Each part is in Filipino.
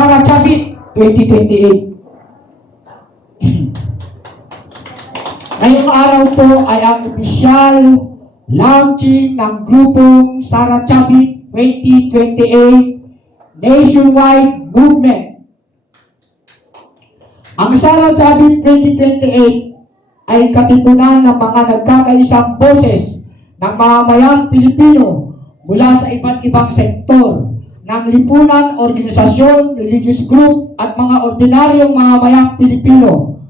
Sara Chavit 2028. Ngayong araw po ay ang opisyal launching ng grupong Sara Chavit 2028 nationwide movement. Ang Sara Chavit 2028 ay katipunan ng mga nagkakaisang boses ng mamamayang Pilipino mula sa iba't ibang sektor ng lipunan, organisasyon, religious group at mga ordinaryong mamamayang Pilipino.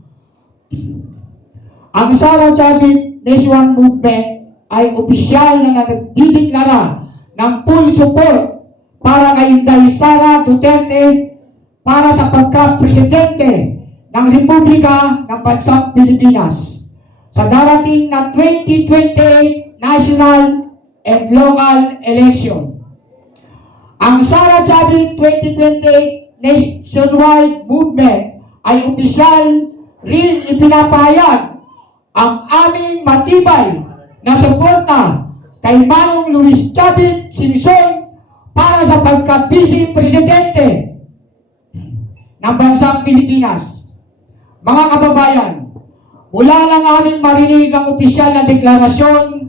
Ang Sara Chavit Nationwide Movement ay opisyal na nagdideklara ng full support para kay Inday Sara Duterte para sa pagka-presidente ng Republika ng Bansang Pilipinas sa darating na 2028 national and local election. Ang Sara Chavit 2028 nationwide movement ay opisyal rin ipinapahayag ang aming matibay na suporta kay Manong Luis Chavit Singson para sa pagka-vice presidente ng Bansang Pilipinas. Mga kababayan, mula lang aming marinig ang opisyal na deklarasyon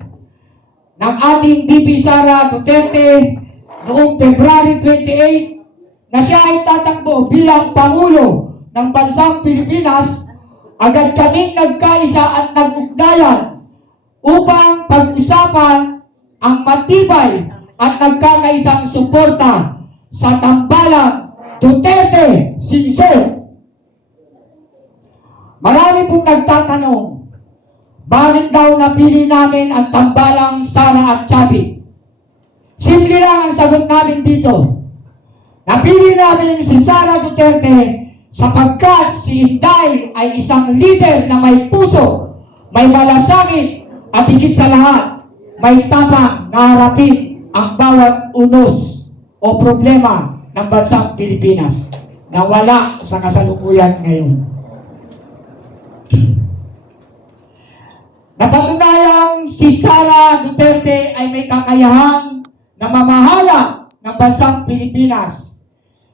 ng ating VP Sara Duterte noong February 28 na siya ay tatakbo bilang Pangulo ng Bansang Pilipinas, agad kaming nagkaisa at nag-ugnayan upang pag-usapan ang matibay at nagkakaisang suporta sa tambalang Duterte Singson. Marami pong nagtatanong, bakit daw napili namin ang tambalang Sara at Chavit? Simple lang ang sagot namin dito. Napili namin si Sara Duterte sapagkat si Inday ay isang leader na may puso, may malasakit at higit sa lahat, may tapang na harapin ang bawat unos o problema ng Bansang Pilipinas na wala sa kasalukuyan ngayon. Napatunayang si Sara Duterte ay may kakayahan na mamahala ng Bansang Pilipinas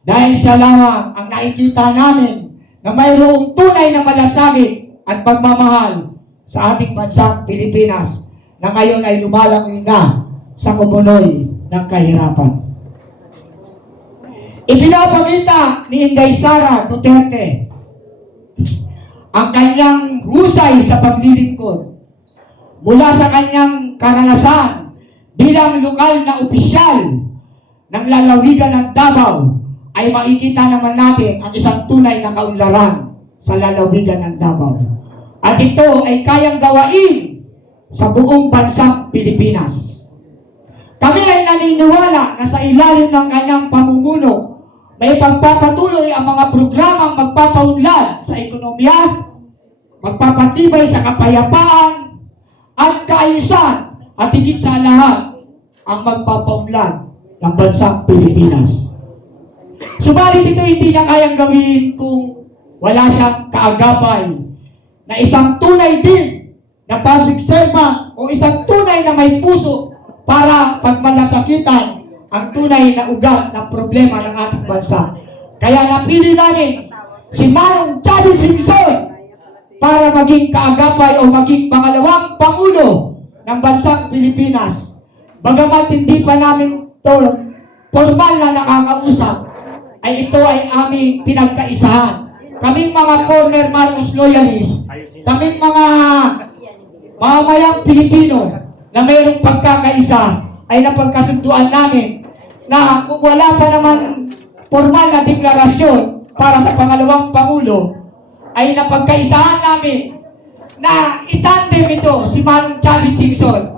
dahil siya lamang ang nakikita namin na mayroong tunay na malasakit at pagmamahal sa ating Bansang Pilipinas na ngayon ay lumalangoy na sa kumunoy ng kahirapan. Ipinapakita ni Inday Sara Duterte ang kanyang husay sa paglilingkod mula sa kanyang karanasan bilang lokal na opisyal ng lalawigan ng Davao, ay makikita naman natin ang isang tunay na kaunlaran sa lalawigan ng Davao. At ito ay kayang gawain sa buong Bansang Pilipinas. Kami ay naniniwala na sa ilalim ng kanyang pamumuno, may pagpapatuloy ang mga programang magpapaunlad sa ekonomiya, magpapatibay sa kapayapaan, at kaayusan, at higit sa lahat, ang magpapaunlad ng Bansang Pilipinas. Subalit ito hindi niya kayang gawin kung wala siyang kaagapay na isang tunay din na public servant o isang tunay na may puso para pagmalasakitan ang tunay na ugat ng problema ng ating bansa. Kaya napili namin si Manong Chavit Singson para maging kaagapay o maging pangalawang Pangulo ng Bansang Pilipinas. Bagamat hindi pa namin ito formal na nakakausap, ay ito ay aming pinagkaisahan. Kaming mga former Marcos loyalists, kaming mga mamamayang Pilipino na mayroong pagkakaisa, ay napagkasunduan namin na kung wala pa naman formal na deklarasyon para sa pangalawang Pangulo, ay napagkaisahan namin na itandem ito si Manong Chavit Singson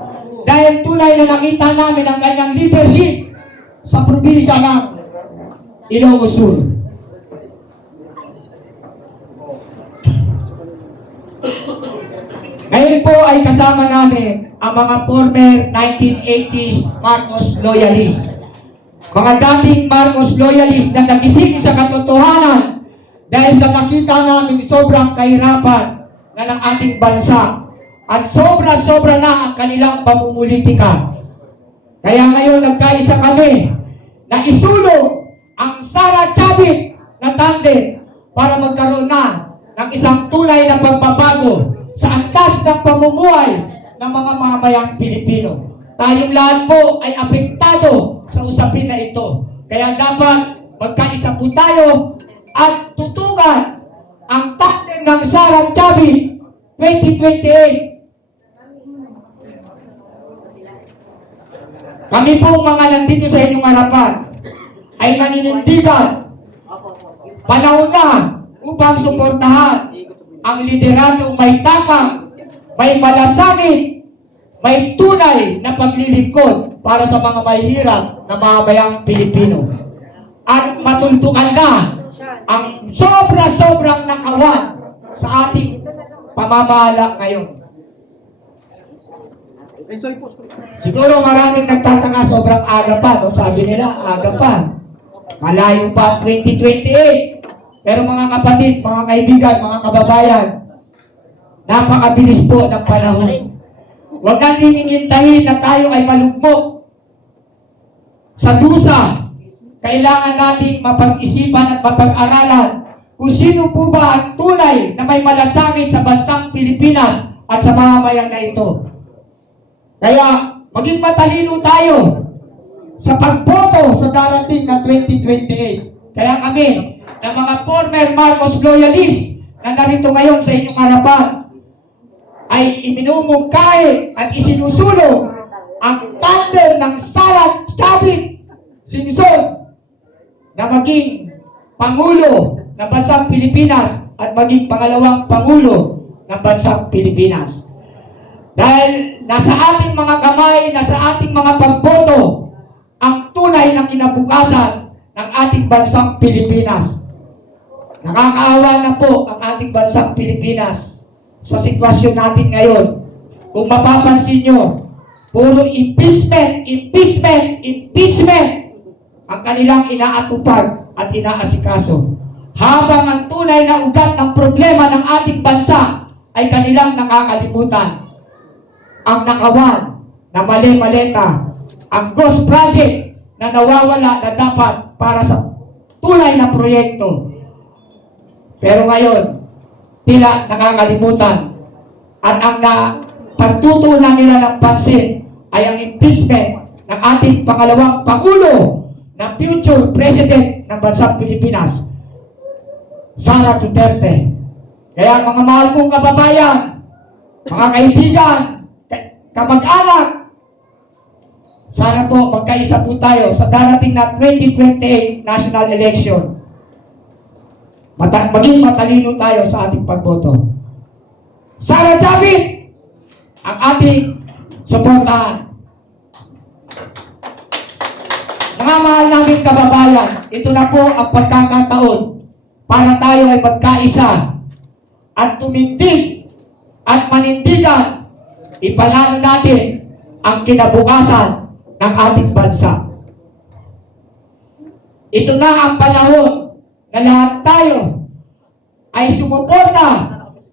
dahil tunay na nakita namin ang kanyang leadership sa probinsya ng Ilocos Sur. Ngayon po ay kasama namin ang mga former 1980s Marcos loyalists. Mga dating Marcos loyalists na nagising sa katotohanan dahil sa nakita namin sobrang kahirapan na ng ating bansa at sobra-sobra na ang kanilang pamumulitika. Kaya ngayon nagkaisa kami na isulong ang Sara Chavit na tandem para magkaroon na ng isang tunay na pagbabago sa angkas ng pamumuhay ng mga mamamayang Pilipino. Tayong lahat po ay apektado sa usapin na ito. Kaya dapat magkaisa po tayo at tutukan ang tandem ng Sara Chavit 2028. Kami po mga nandito sa inyong harapan ay naninindigan panahon na upang suportahan ang liderato may tapang, may malasakit, may tunay na paglilingkod para sa mga mahihirap na mamamayang Pilipino. At matultukan na ang sobra-sobrang nakawan sa ating pamamahala ngayon. Siguro maraming nagtataka, sobrang aga pa, no? Sabi nila, aga pa. Malayo pa 2028. Pero mga kapatid, mga kaibigan, mga kababayan, napakabilis po ng panahon. Huwag natin hihintahin na tayo ay malugmok sa dusa. Kailangan natin mapag-isipan at mapag-aralan kung sino po ba ang tunay na may malasakit sa bansang Pilipinas at sa mamamayan na ito. Kaya, maging matalino tayo sa pagboto sa darating na 2028. Kaya kami, ng mga former Marcos loyalist na narito ngayon sa inyong harapan, ay iminumungkahi at isinusulong ang tandem ng Sara Chavit Singson na maging Pangulo ng bansang Pilipinas at maging pangalawang Pangulo ng bansang Pilipinas. Dahil nasa ating mga kamay, nasa ating mga pagboto, ang tunay na kinabukasan ng ating bansang Pilipinas. Nakakaawa na po ang ating bansang Pilipinas sa sitwasyon natin ngayon. Kung mapapansin nyo, puro impeachment, impeachment, impeachment ang kanilang inaatupag at inaasikaso. Habang ang tunay na ugat ng problema ng ating bansa ay kanilang nakakalimutan. Ang nakawan na mali-maleta, ang ghost project na nawawala na dapat para sa tunay na proyekto. Pero ngayon, tila nakakalimutan. At ang pagtutuunan nila ng pansin ay ang impeachment ng ating pangalawang Pangulo na future President ng bansang Pilipinas, Sara Duterte. Kaya mga mahal kong kababayan, mga kaibigan, kamag-anak, sana po magkaisa po tayo sa darating na 2028 national election. Maging matalino tayo sa ating pagboto. Sara Chavit ang ating suportahan. Mga mahal namin kababayan, ito na po ang pagkakataon para tayo ay magkaisa at tumindig at manindigan. Ipanalo natin ang kinabukasan ng ating bansa. Ito na ang panahon na lahat tayo ay sumuporta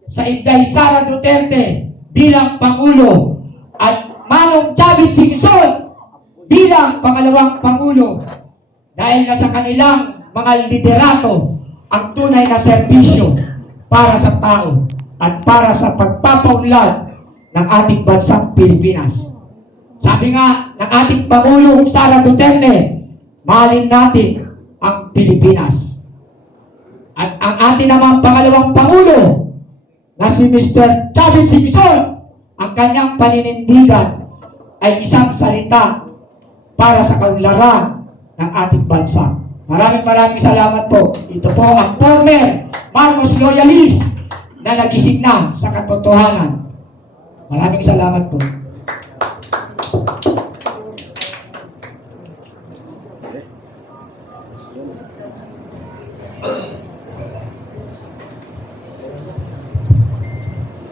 sa Inday Sara Duterte bilang Pangulo at Manong Chavit Singson bilang pangalawang Pangulo dahil nasa kanilang mga liderato ang tunay na serbisyo para sa tao at para sa pagpapaunlad ng ating bansang Pilipinas. Sabi nga ng ating Pangulong Sara Duterte, mahalin natin ang Pilipinas. At ang ating namang pangalawang Pangulo na si Mr. Chavit Singson, ang kanyang paninindigan ay isang salita para sa kaunlaran ng ating bansa. Maraming salamat po. Ito po ang former Marcos loyalist na nagising na sa katotohanan. Maraming salamat po.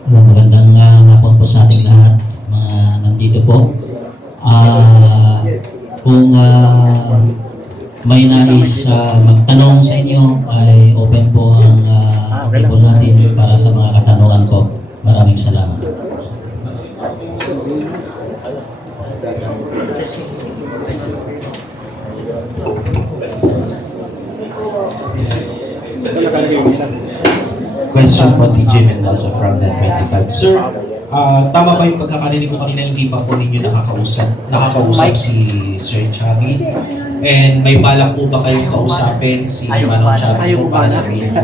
Magandang hapon po sa ating lahat, mga nandito po. Kung may nais magtanong sa inyo, ay open po ang table natin para sa mga katanungan ko. Maraming salamat. Question po, DJ Mendoza from Net25. Sir, tama ba yung pagkakarinig ko kanina hindi pa po ninyo nakakausap si Sir Chavi? And may balak po ba kayong kausapin si Manong Chavi po para sabihin po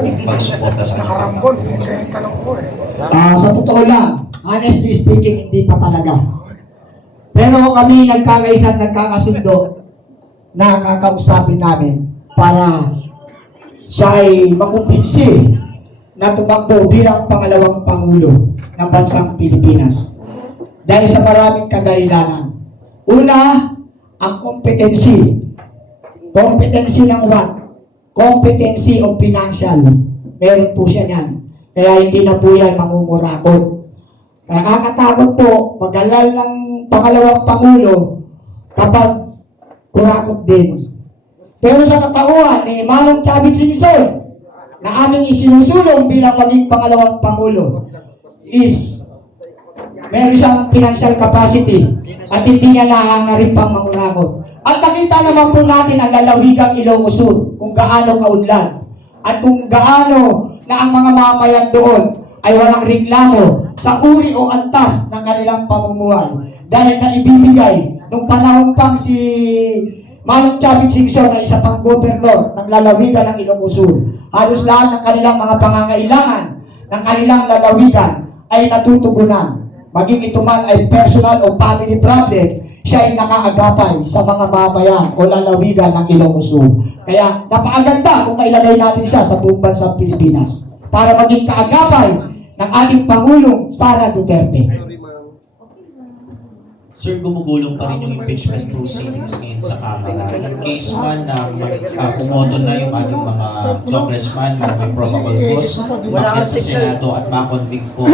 yung pagsuporta sa kanya? Sa totoo lang, honestly speaking, hindi pa talaga. Pero kami nagkakaisa at nagkakasundo na kakausapin namin para siya ay makumbinsi na tumakbo bilang pangalawang Pangulo ng bansang Pilipinas. Dahil sa maraming kadahilanan. Una, ang competency. Competency ng what? Competency of financial. Meron po siya yan. Kaya hindi na po yan mangungurakot. Kaya kakatakot po, mag-alal ng pangalawang Pangulo kapag kurakot din. Pero sa katauhan ni Manong Chavit Singson na aming isinusulong bilang maging pangalawang Pangulo is meron siyang financial capacity at hindi niya nahangarin pang mangurakot. At nakita naman po natin ang lalawigang Ilocos Sur kung gaano kaunlad at kung gaano na ang mga mamayan doon ay walang reklamo sa uri o antas ng kanilang pamumuhay dahil na ibibigay nung panahon pang si Manong Chavit Singson na isa pang gobernador ng lalawigan ng Ilocos Sur. Halos lahat ng kanilang mga pangangailangan ng kanilang lalawigan ay natutugunan. Maging ito man ay personal o family problem, siya ay nakaagapay sa mga mamayan o lalawigan ng Ilocos Sur. Kaya napakaganda kung mailagay natin siya sa buong bansang Pilipinas para maging kaagapay ng ating Pangulong Sara Duterte. Sir, gumugulong pa rin yung impeachment proceedings ngayon sa Kamara. In case man na pumoto na yung ating mga congressman na may probable cause, umakyat sa Senado at ma-convict po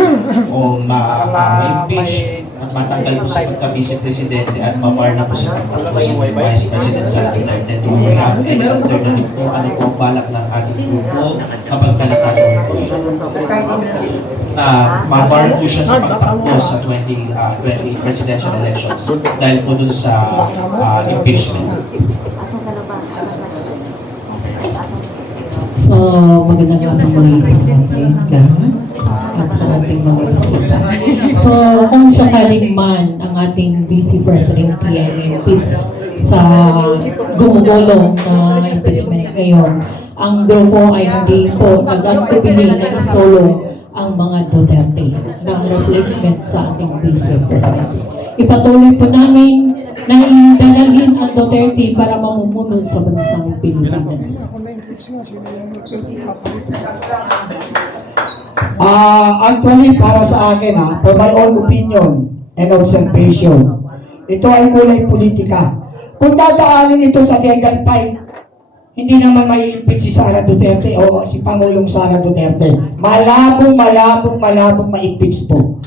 o ma-impeach at matanggal po sa pagka-vice presidente at ma-bar na po sa pagka si Vice President Sara Duterte. Do we have any alternative po? Ano po ang balak ng ating grupo kapag kalakataon po yun? Ma-bar po siya sa pagtakbo sa 20 presidential elections dahil po dun sa impeachment. So, magandang hapon sa ating lahat at sa ating mga bisita. So, kung sakaling man ang ating Vice President ay impeach sa gumugulong na impeachment ngayon, ang grupo ay hindi po nag-antubili na isolo ang mga Duterte na replacement sa ating Vice President. Ipatuloy po namin na idalagin ang Duterte para mamumuno sa bansang Pilipinas. Actually, para sa akin, for my own opinion and observation, ito ay kulay politika. Kung dadaanin ito sa legal fight, hindi naman may impeach si Sara Duterte o si Pangulong Sara Duterte. Malabong ma-impeach po.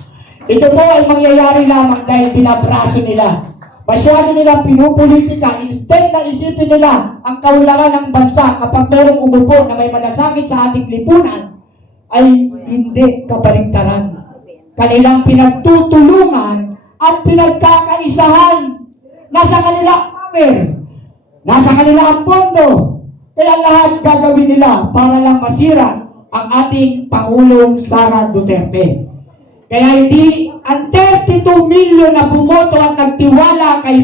Ito po ay mangyayari lamang dahil binabraso nila. Masyado nilang pinupolitika, instead na isipin nila ang kaunlaran ng bansa kapag merong umupo na may malasakit sa ating lipunan, ay hindi kabaligtaran. Kanilang pinagtutulungan at pinagkakaisahan. Nasa kanila power, nasa kanila ang pondo. Kaya lahat gagawin nila para lang masira ang ating Pangulong Sara Duterte. Kaya hindi ang 32 milyon na bumoto at nagtiwala kay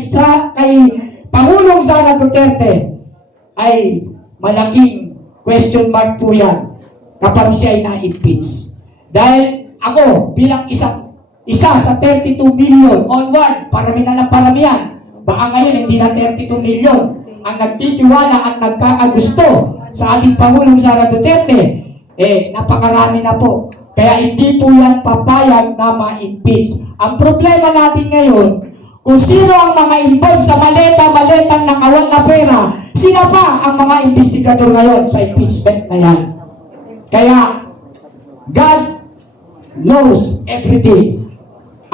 Pangulong Sara Duterte ay malaking question mark po yan kapag siya ay na-impeach. Dahil ako bilang isa sa 32 milyon onward, parami na ng paramihan. Baka ngayon hindi na 32 milyon ang nagtitiwala at nagkakagusto sa ating Pangulong Sara Duterte. Napakarami na po. Kaya hindi po yan papayag na ma-impeach. Ang problema natin ngayon, kung sino ang mga involved sa maleta-maletang nakawal na pera, sila pa ang mga investigador ngayon sa impeachment na yan. Kaya, God knows everything.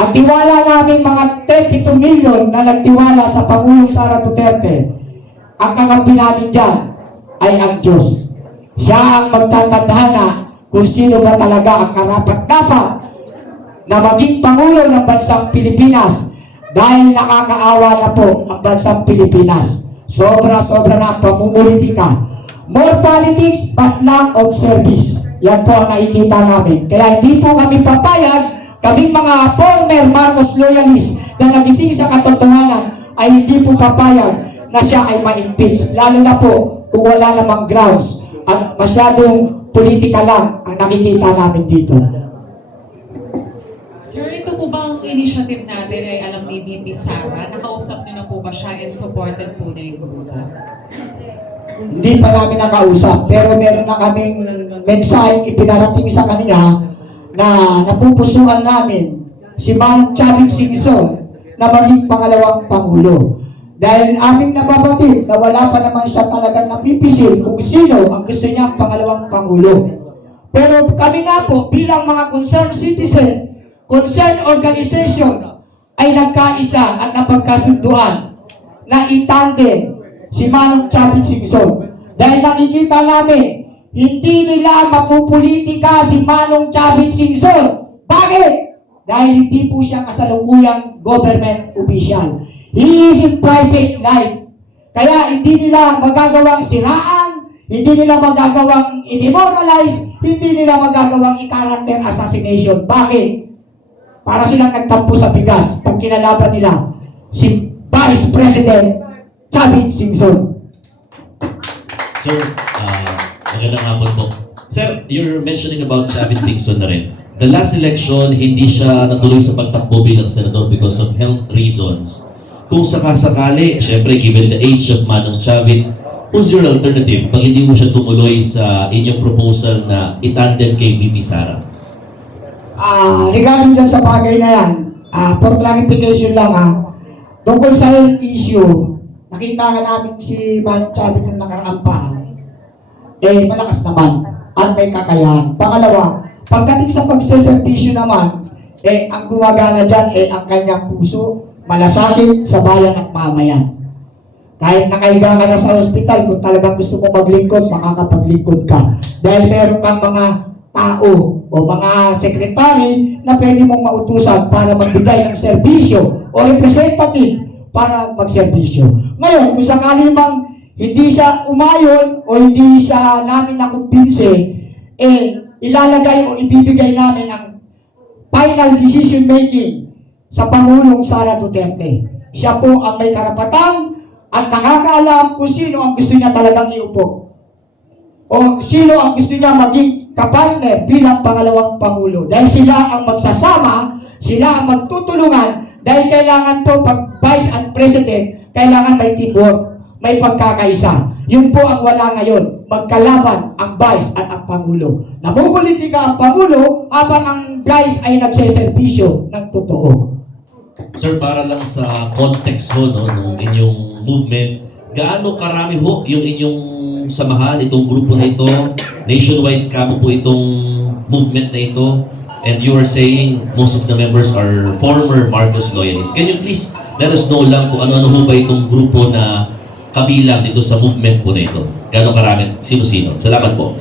Ang tiwala namin mga 32 million na nagtiwala sa Pangulong Sara Duterte, ang kakampi namin dyan ay ang Diyos. Siya ang magtatadhana kung sino ba talaga ang karapat-dapat na maging Pangulo ng bansang Pilipinas dahil nakakaawa na po ang bansang Pilipinas. Sobra-sobra na ang pamumulitika. More politics but lack of service. Yan po ang nakikita namin. Kaya hindi po kami papayag, kaming mga former Marcos loyalists na nagising sa katotohanan ay hindi po papayag na siya ay ma-impeach. Lalo na po kung wala namang grounds at masyadong politika lang ang nakikita namin dito. Sir, ito po ba ang initiative natin ay alam ni VP Sara? Nakausap niyo na po ba siya and supported po na yung grupo? Hindi pa namin nakausap, pero meron na kaming mensaheng ipinarating sa kanila na napupusuan namin si Manong Chavit Singson na maging pangalawang Pangulo. Dahil aming nababatid na wala pa naman siya talagang napipisil kung sino ang gusto niya ang pangalawang Pangulo. Pero kami nga po bilang mga concerned citizen, concerned organization ay nagkaisa at napagkasunduan na itandem si Manong Chavit Singson. Dahil nakikita namin, hindi nila mapupolitika si Manong Chavit Singson. Bakit? Dahil hindi po siya kasalukuyang government official. He is in private life. Kaya hindi nila magagawang siraan, hindi nila magagawang i-demoralize, hindi nila magagawang i-character assassination. Bakit? Para silang nagtampo sa bigas pag kinalaban nila si Vice President Chavit Singson. Sir, magandang hapon po. Sir, you're mentioning about Chavit Singson na rin. The last election, hindi siya natuloy sa pagtakbo bilang senador because of health reasons. Kung sakasakali, syempre, given the age of Manong Chavit, who's your alternative pag hindi mo siya tumuloy sa inyong proposal na itandem kay VP Sara? Regarding dyan sa bagay na yan, for clarification lang tungkol sa health issue, nakita ka namin si Manong Chavit nung nakaraang pa, malakas naman at may kakayahan. Pangalawa, pagdating sa pagseservisyo naman, ang gumagana dyan, ang kanyang puso, malasakit sa bayan at mamayan. Kahit nakahiga ka na sa ospital, kung talagang gusto mo maglingkod, makakapaglingkod ka. Dahil meron kang mga tao o mga sekretary na pwede mong mautusan para magbigay ng serbisyo o representative para magserbisyo. Ngayon, kung sakali mang hindi siya umayon o hindi siya namin nakumbinse, ilalagay o ibibigay namin ang final decision making sa Pangulong Sara Duterte. Siya po ang may karapatan at nakakaalam kung sino ang gusto niya talagang iupo o sino ang gusto niya maging kapartner bilang pangalawang Pangulo. Dahil sila ang magsasama, sila ang magtutulungan, dahil kailangan po pag Vice at President, kailangan may teamwork, may pagkakaisa. Yun po ang wala ngayon, magkalaban ang Vice at ang Pangulo. Namumulitika ang Pangulo habang ang Vice ay nagseservisyo ng totoo. Sir, para lang sa context ho, no, ng inyong movement, gaano karami ho yung inyong samahan, itong grupo na ito, nationwide kamo po itong movement na ito, and you are saying most of the members are former Marcos loyalists. Can you please let us know lang kung ano-ano ho ba itong grupo na kabilang dito sa movement po na ito? Gaano karami? Sino-sino? Salamat po.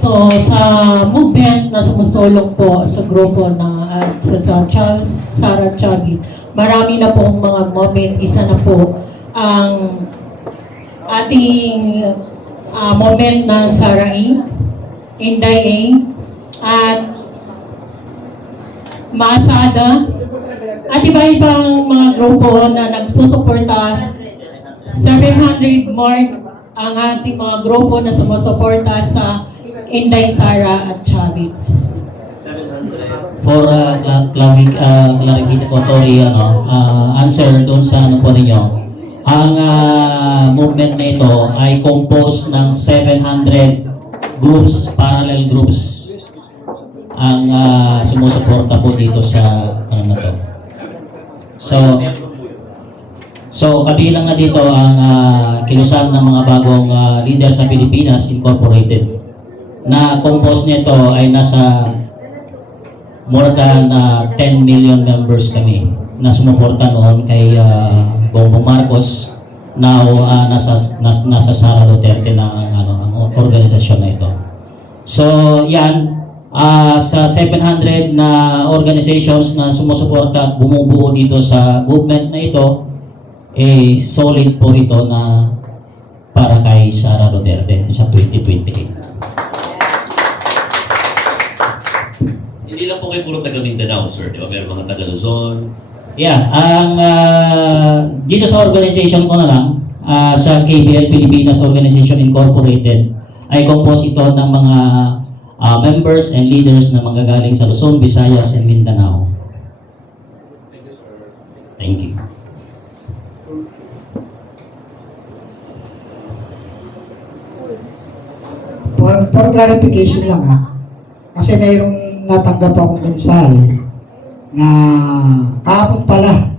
So, sa movement na sumusulong po sa grupo na sa Charles Sara Chavit, marami na po ang mga moment. Isa na po ang ating moment na Sara Inc., Inday Inc., at Maasada, at iba-ibang mga grupo na nagsusuporta. 700 more ang ating mga grupo na sumusuporta sa Inday Sara at Chavit. For clarificatory answer doon sa ano po ninyo, ang movement na ito ay composed ng 700 groups, parallel groups ang sumusuporta po dito sa ano na to. So kabilang na dito ang kilusan ng mga bagong leader sa Pilipinas Incorporated, na composed nito ay nasa more than 10 million members kami na sumuporta noon kay Bongbong Marcos. Now nasa Sara Duterte na ang organisasyon na ito. So yan, sa 700 na organizations na sumusuporta at bumubuo dito sa movement na ito, solid po ito na para kay Sara Duterte sa 2028. Hindi lang po kayo puro taga Mindanao, sir. Di ba? Meron mga taga Luzon. Yeah, ang dito sa organization ko na lang, sa KBL Pilipinas Organization Incorporated, ay compose ito ng mga members and leaders na manggagaling sa Luzon, Visayas, and Mindanao. Thank you. For clarification lang ha, kasi mayroong natanggap akong mensahe na kahapon pala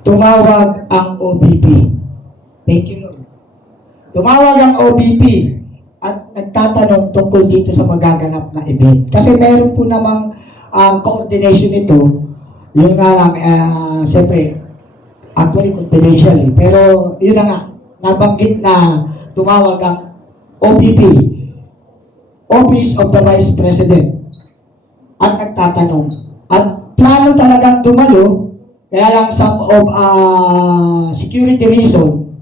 tumawag ang OBP. Thank you Lord. Tumawag ang OBP at nagtatanong tungkol dito sa magaganap na event. Kasi mayroon po namang coordination nito, yun nga lang, siyempre, actually confidential eh. Pero yun na nga, nabanggit na tumawag ang OBP, Office of the Vice President, at nagtatanong. At plano talagang dumalo, kaya lang some of security reason,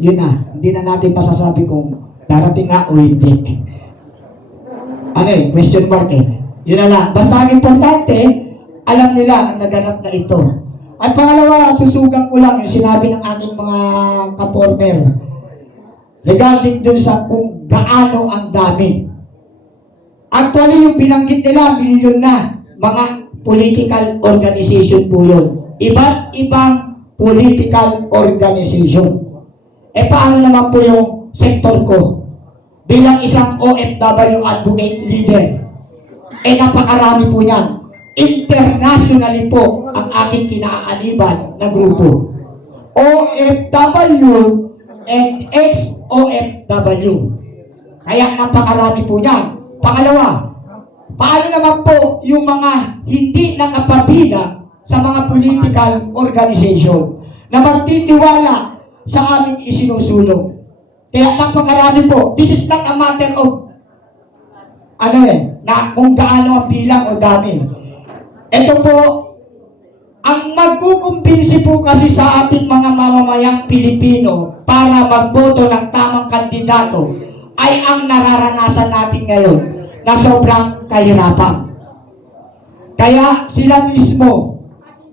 yun na, hindi na natin masasabi kung darating nga o hindi. Ano question mark Yun na lang. Basta ang importante, alam nila ang naganap na ito. At pangalawa, susugang ko lang yung sinabi ng aking mga ka-former regarding dun sa kung gaano ang dami. Actually, yung binanggit nila, milyon na. Mga political organization po yun. Iba't ibang political organization. Paano naman po yung sektor ko? Bilang isang OFW advocate leader, napakarami po niyan. Internationally po ang aking kinaaniban na grupo. OFW and ex-OFW. Kaya napakarami po niyan. Pangalawa, paano naman po yung mga hindi nakapabilang sa mga political organization na magtitiwala sa aming isinusulong. Kaya napakarami po. This is not a matter of na kung gaano ang bilang o dami. Ito po, ang magkukumbinsi po kasi sa ating mga mamamayang Pilipino para magboto ng tamang kandidato ay ang nararanasan natin ngayon na sobrang kahirapan. Kaya sila mismo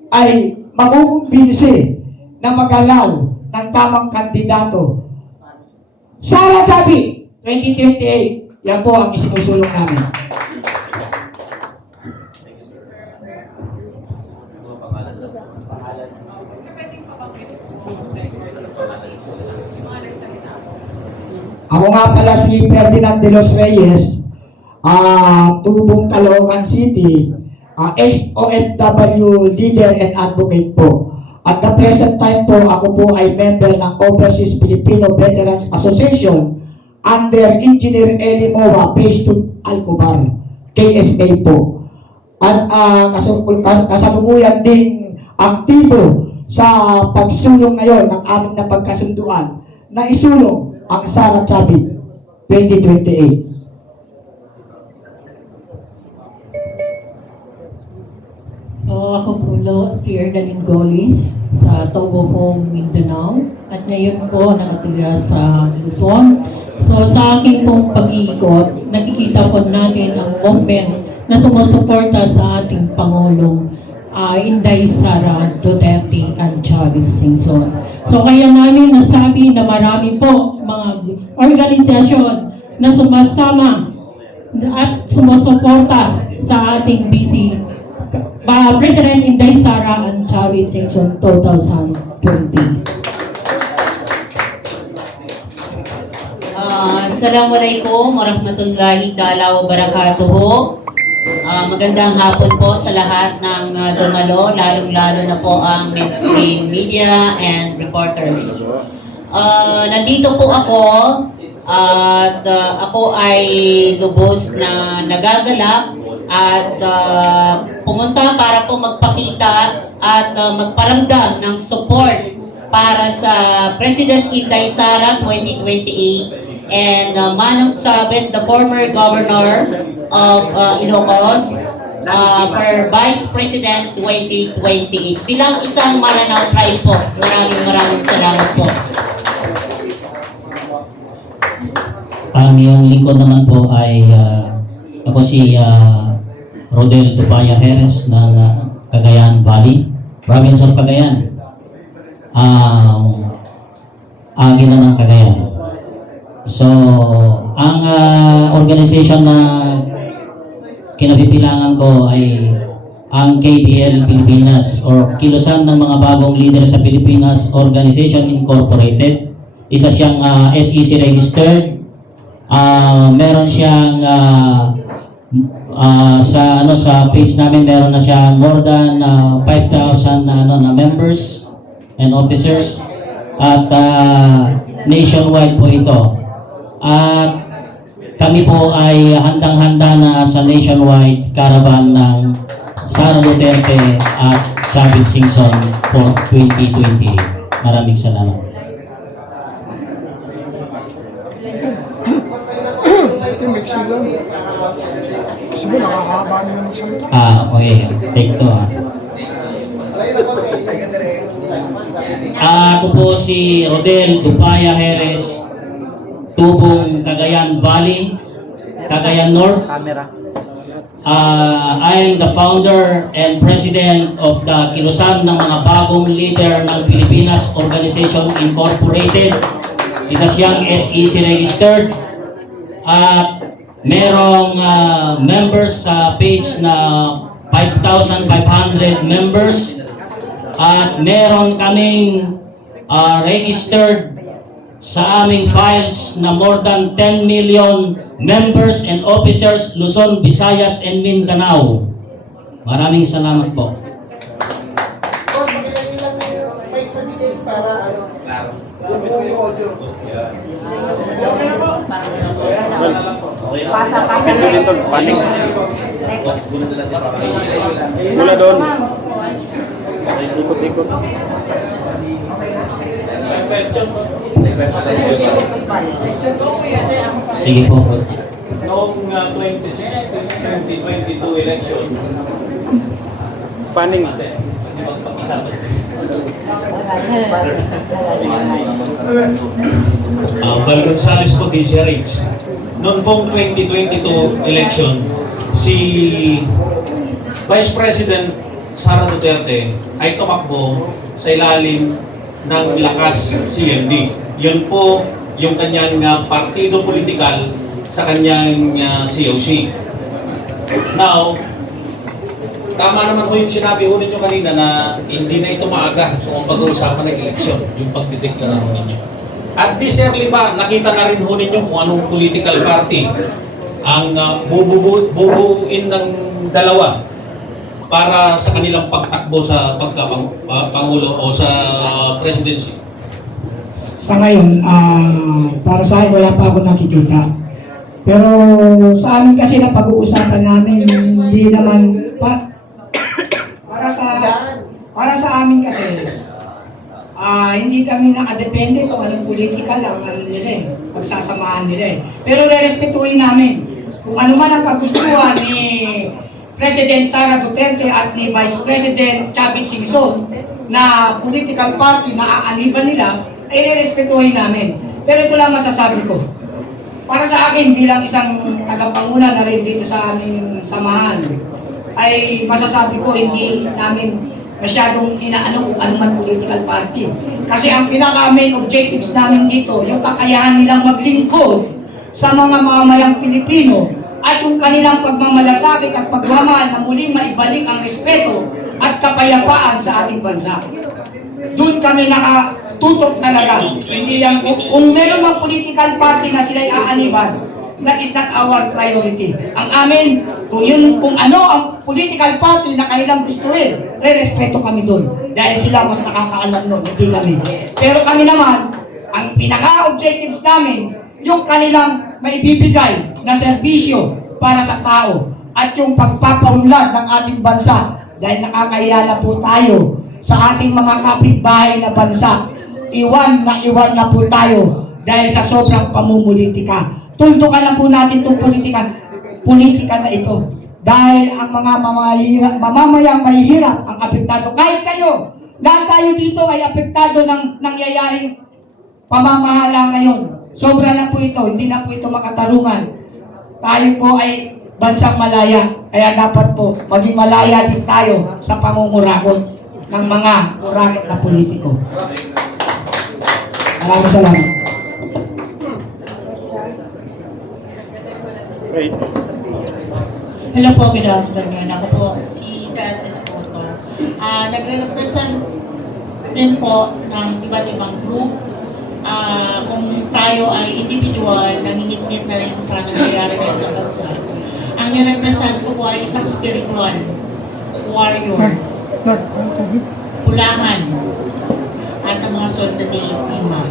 ay magkukumbinsi na mag-allow ng tamang kandidato. Sara Chabi, 2028, yan po ang isinusulong namin. Ako nga pala si Ferdinand de los Reyes, Tubong, Caloocan City, ex-OFW leader and advocate po. At the present time po, ako po ay member ng Overseas Filipino Veterans Association under Engineer Eli Moa, based to Alcobar, KSA po. At kasalukuyan ding aktibo sa pagsulong ngayon ng aming napagkasunduan na isulong ang Sara Chabi 2028. So ako po si Erdaline Golis sa Togohong, Mindanao, at ngayon po nakatira sa Luzon. So sa aking pong pag-iikot, nakikita po natin ang movement na sumusuporta sa ating Pangulong Inday Sara Duterte and Chavit Singson. So kaya namin nasabi na marami po mga organisasyon na sumasama at sumusuporta sa ating BC President Inday Sara and Chavit Singson 2020. Assalamualaikum warahmatullahi ta'ala wabarakatuh. Magandang hapon po sa lahat ng dumalo, lalong-lalo na po ang mainstream media and reporters. Nandito po ako at ako ay lubos na nagagalak at pumunta para po magpakita at magparamdam ng support para sa President Inday Sara 2028 and Manong Chavit, the former governor of Ilocos, for Vice President 2028. Bilang isang Maranao tribe po, maraming salamat po. Ang iyong lingkod naman po ay ako si Rodel Tupaya Jerez ng Cagayan Valley, Province of Cagayan. Agila ng Cagayan. So, ang organization na kinabibilangan ko ay ang KBL Pilipinas or Kilusan ng mga bagong leader sa Pilipinas Organization Incorporated. Isa siyang SEC registered. Meron siyang sa page namin meron na siya more than 5,000 na members and officers at nationwide po ito. At kami po ay handang-handa na sa nationwide caravan ng Sara Duterte at Chavit Singson for 2028. Maraming salamat. Mixing lang. Kasi mo, nakahaba nila magsalita. Okay. Take to. Ako po si Rodel Tupaya Jerez, Tubong, Cagayan Valley, Cagayan North. I am the founder and president of the Kilusan ng mga bagong leader ng Pilipinas Organization Incorporated. Isa siyang SEC registered. At merong members sa page na 5,500 members. At meron kaming registered sa aming files na more than 10 million members and officers Luzon, Visayas, and Mindanao. Maraming salamat po. Mula doon. Ikot-ikot. Sige po. Noong 2022 election, Fanning. Val Gonzales po, DCRH. Noong pong 2022 election, si Vice President Sara Duterte ay tumakbo sa ilalim ng Lakas CMD. Yun po yung kanyang partido politikal sa kanyang COC. Now, tama naman po yung sinabi ho ninyo kanina na hindi na ito maaga kung pag-uusapan ng eleksyon, yung pagdideklara ho ninyo. At this early ba, nakita na rin ho ninyo kung anong political party ang bubuuin ng dalawa para sa kanilang pagtakbo sa pagkapangulo o sa presidency? Sa ngayon, para sa akin, wala pa ako nakikita. Pero sa amin kasi na pag-uusapan namin, hindi naman para sa amin kasi hindi kami nakadepende kung anong political ang nila pagsasamahan nila Pero rerespetuhin namin kung ano man ang kagustuhan ni President Sara Duterte at ni Vice President Chavit Singson na political party na aaniban nila, ay rerespetuhin namin. Pero ito lang masasabi ko. Para sa akin, bilang isang tagapanguna na rin dito sa aming samahan, ay masasabi ko hindi namin masyadong inaano kung ano man political party. Kasi ang pinaka-main objectives namin dito, yung kakayahan nilang maglingkod sa mga mamamayang Pilipino at yung kanilang pagmamalasakit at pagmamahal na muling maibalik ang respeto at kapayapaan sa ating bansa. Doon kami nakatutok talaga. Hindi yan, kung meron mga political party na sila'y aaniban, that is not our priority. Ang amin, kung ano ang political party na kanilang gustuhin, re-respeto kami doon. Dahil sila mas nakakaalam nun, hindi kami. Pero kami naman, ang pinaka-objectives namin, yung kanilang maibibigay na serbisyo para sa tao at yung pagpapaunlad ng ating bansa. Dahil nakakahiya na po tayo sa ating mga kapitbahay na bansa. Iwan na po tayo dahil sa sobrang pamumulitika. Tuldukan na po natin itong politika na ito. Dahil ang mga mamamayang mahihirap ang apektado. Kahit kayo, lahat tayo dito ay apektado ng nangyayaring pamamahala ngayon. Sobra na po ito, hindi na po ito makatarungan. Tayo po ay bansang malaya, kaya dapat po maging malaya din tayo sa pangungurakot ng mga kurakot na politiko. Maraming salamat. Hello po, good afternoon. Ako po si Tess Escoto. Nagre-represent din po ng iba't ibang group. Kung tayo ay individual, nangingignit na rin sa nangyayari ngayon sa bansa. Ang nirepresent ko po ay isang spiritual warrior, pulahan, at ang mga soldati imam.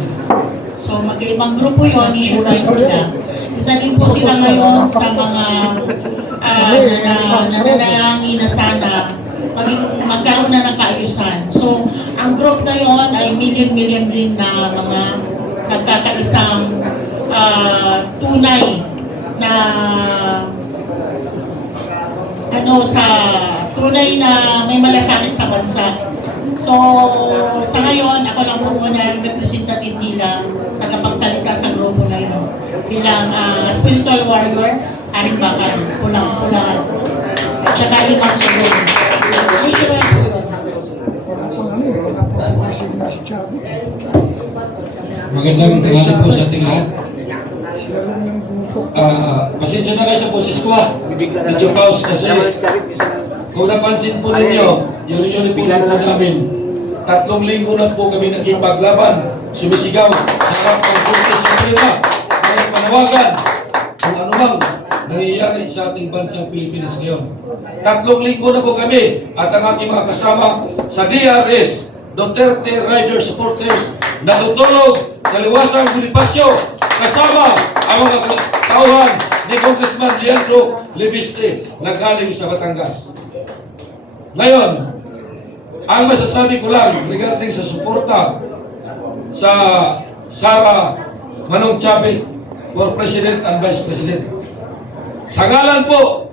So mag-ibang grupo yun, nationwide sila. Isa din po sila ngayon sa mga nananayangin na sana magkaroon na ng kaayusan. So, ang group na yon ay million rin na mga nagkakaisang tunay na tunay na may malasakit sa bansa. So, sa ngayon, ako lang po muna representative nila, tagapagsalita sa grupo na yun. Bilang spiritual warrior, Haring Bakal, Pulang-Pulangan, at saka Imam sa grupo. Magandang tanghali po sa ating lahat. Pasensya na kayo sa boses ko medyo pause kasi kung napansin po ninyo, yung uniform po namin, 3 linggo na po kami nakipaglaban, sumisigaw sa harap ng Korte Suprema, kaya panawagan kung ano bang nangyayari sa ating bansang Pilipinas ngayon. 3 linggo na po kami at ang aking mga kasama sa DRS, Duterte Rider Supporters, natutulog sa liwasang Bonifacio kasama ang mga tauhan ni Congressman Leandro Leviste na galing sa Batangas. Ngayon, ang masasabi ko lang regarding sa suporta sa Sara Manong Chavit for President and Vice President. Sa ngalan po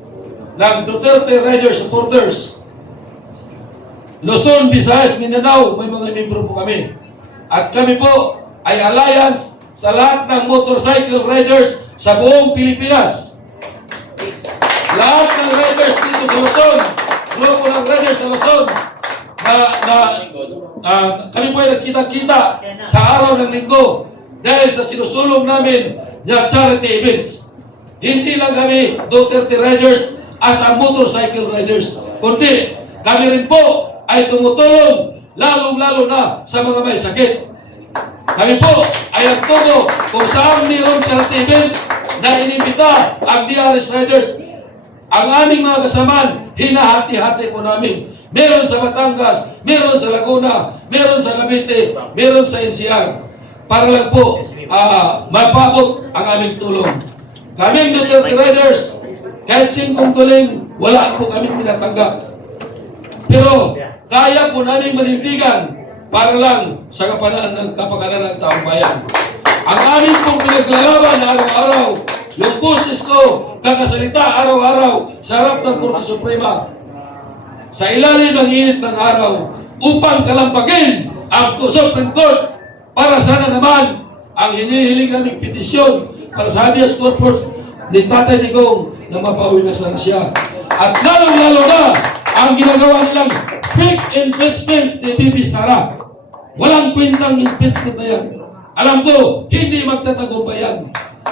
ng Duterte Rider Supporters, Luzon, Visayas, Mindanao, may mga membro po kami. At kami po ay alliance sa lahat ng motorcycle riders sa buong Pilipinas. Lahat ng riders dito sa Luzon, grupo ng riders sa Luzon, kami po ay nagkita-kita sa araw ng linggo dahil sa sinusulong namin na charity events. Hindi lang kami Duterte Riders as a motorcycle riders, kundi kami rin po ay tumutulong lalong-lalo na sa mga may sakit. Kami po ay nagtugo kung saan mayroong charity events na inimbita ang DRS Riders. Ang aming mga kasamaan, hinahati-hati po namin. Meron sa Batangas, meron sa Laguna, meron sa Cavite, meron sa NCR. Para lang po mapabot ang aming tulong. Kaming Duterte Riders, kahit singkong tuling, wala po kami tinatanggap. Pero kaya po namin manindigan para lang sa kapanaan ng kapakanan ng taong bayan. Ang aming pong pinaglalaban araw-araw, yung boses ko, kakasalita araw-araw sa harap ng Korte Suprema, sa ilalim ng init ng araw, upang kalampagin ang Supreme Court para sana naman ang hinihiling naming petisyon para sa habeas corpus ni Tatay Digong na mapauwi na sana siya. At lalong-lalo na ang ginagawa nilang fake impeachment ni Bibi Sara. Walang kwentang impeachment na yan. Alam ko, hindi magtatagumpay yan.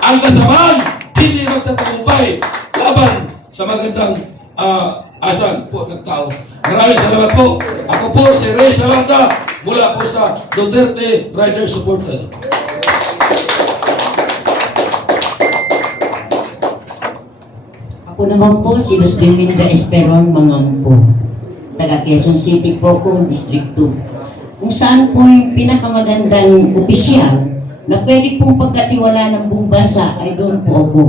Ang kasamaan, hindi magtatagumpay laban sa magandang asal po ng tao. Maraming salamat po. Ako po si Ray Salanda mula po sa Duterte Rider Supporter. Ako naman po si Luz Delminda Esperon Mangampo, taga Quezon City po ko, District 2. Kung saan po yung pinakamagandang opisyal na pwede pong pagkatiwala ng buong bansa ay doon po ako.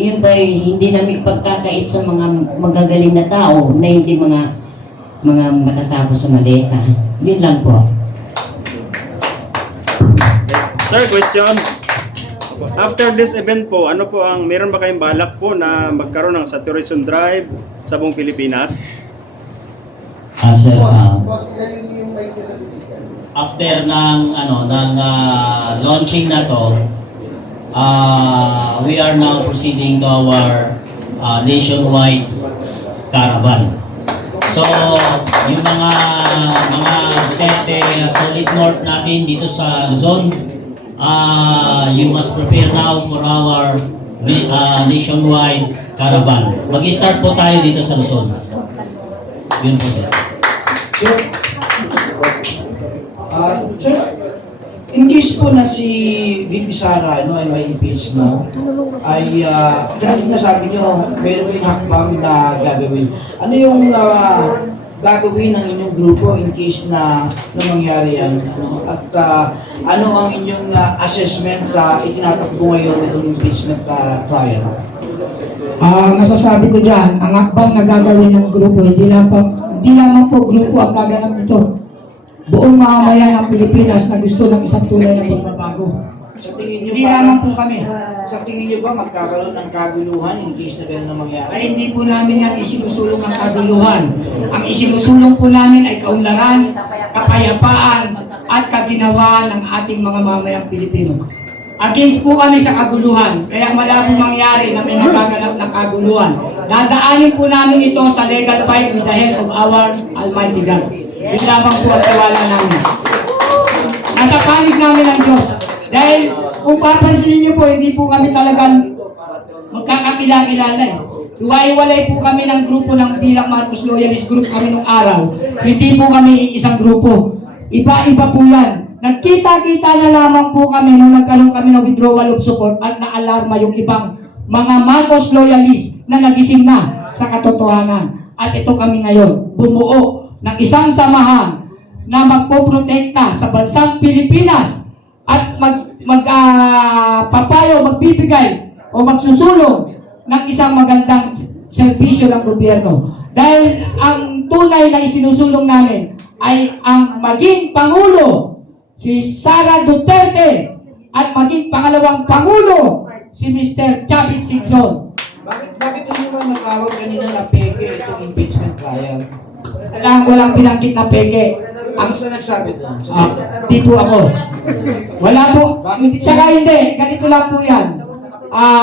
Yun ba hindi namin pagkakait sa mga magagaling na tao na hindi mga matatapos sa maleta. Yun lang po. Sir, question. After this event po, ano po meron ba kayong balak po na magkaroon ng saturation drive sa buong Pilipinas? Sir, after ng launching na to, we are now proceeding to our nationwide caravan. So, yung mga Duterte solid north natin dito sa Luzon, you must prepare now for our nationwide caravan. Mag-start po tayo dito sa Luzon. Yun po sir. Sir, in case po na si VP Sara ay may impeach mo, ay nasabi niyo, meron yung hakbang na gagawin. Ano yung gagawin ng inyong grupo in case na mangyari yan? At ano ang inyong assessment sa itinatakbo ngayon itong impeachment trial? Masasabi ko dyan, ang hakbang na gagawin ng grupo, hindi lamang po grupo ang gaganap nito. Buong mamamayan ng Pilipinas na gusto ng isang tunay na pagbabago. Sa tingin niyo hindi lamang po kami. Sa tingin niyo ba magkakaroon ng kaguluhan in case na gano'n na mangyari? Ay hindi po namin yan isinusulong ang kaguluhan. Ang isinusulong po namin ay kaunlaran, kapayapaan, at kaginawa ng ating mga mamayang Pilipino. Against po kami sa kaguluhan, kaya malabong mangyari na may nagaganap na kaguluhan. Dadaanin po namin ito sa legal fight with the help of our Almighty God. Yun lamang po ang tiwala namin. Nasa panig namin ang Diyos. Dahil kung papansinin niyo po, hindi po kami talagang magkakakilala eh. Iwalay po kami ng grupo ng bilang Marcos Loyalist Group kami nung araw. Hindi po kami isang grupo. Iba-iba po yan. Nagkita-kita na lamang po kami nung nagkaroon kami ng withdrawal of support at naalarma yung ibang mga Marcos Loyalist na nagising na sa katotohanan. At ito kami ngayon, bumuo ng isang samahan na magpoprotekta sa bansang Pilipinas at magpapayo, magbibigay o magsusulong ng isang magandang serbisyo ng gobyerno. Dahil ang tunay na isinusulong namin ay ang maging Pangulo si Sara Duterte at maging pangalawang Pangulo si Mr. Chavit Singson. Bakit hindi mo natawag kanina na peke itong impeachment trial? Walang binanggit na peke. Ang gusto nagsabi doon? Di po ako. Wala po. Tsaka hindi. Ganito lang po yan.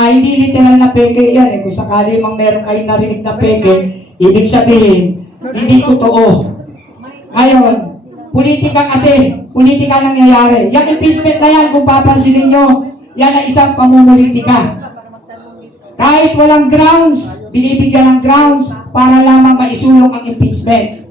Hindi literal na peke yan eh. Kung sakali mang meron kayong narinig na peke, ibig sabihin, hindi totoo. Ngayon, politika kasi. Politika nangyayari. Yung impeachment na yan, kung papansinin nyo, yan ay isang pamumulitika. Kahit walang grounds, binibigyan ng grounds para lamang maisulong ang impeachment.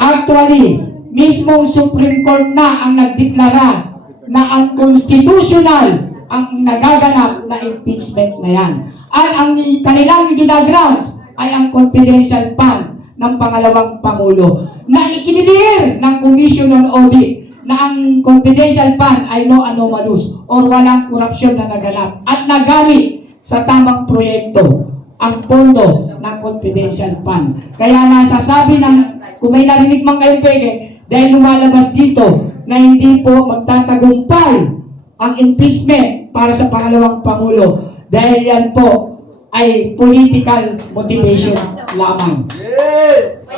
Actually, mismong Supreme Court na ang nagdeklara na ang constitutional ang nagaganap na impeachment na yan. At ang kanilang ginagrounds ay ang confidential fund ng pangalawang Pangulo na ikinilir ng Commission on Audit na ang confidential fund ay no anomalous or walang korupsyon na naganap at nagamit sa tamang proyekto ang pondo ng confidential fund. Kaya nasasabi na kung may narinig man kayong peke, dahil lumalabas dito na hindi po magtatagumpay ang impeachment para sa pangalawang Pangulo. Dahil yan po ay political motivation lamang. Yes!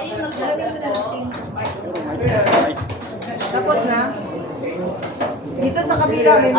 Tapos na? Dito sa kabila, may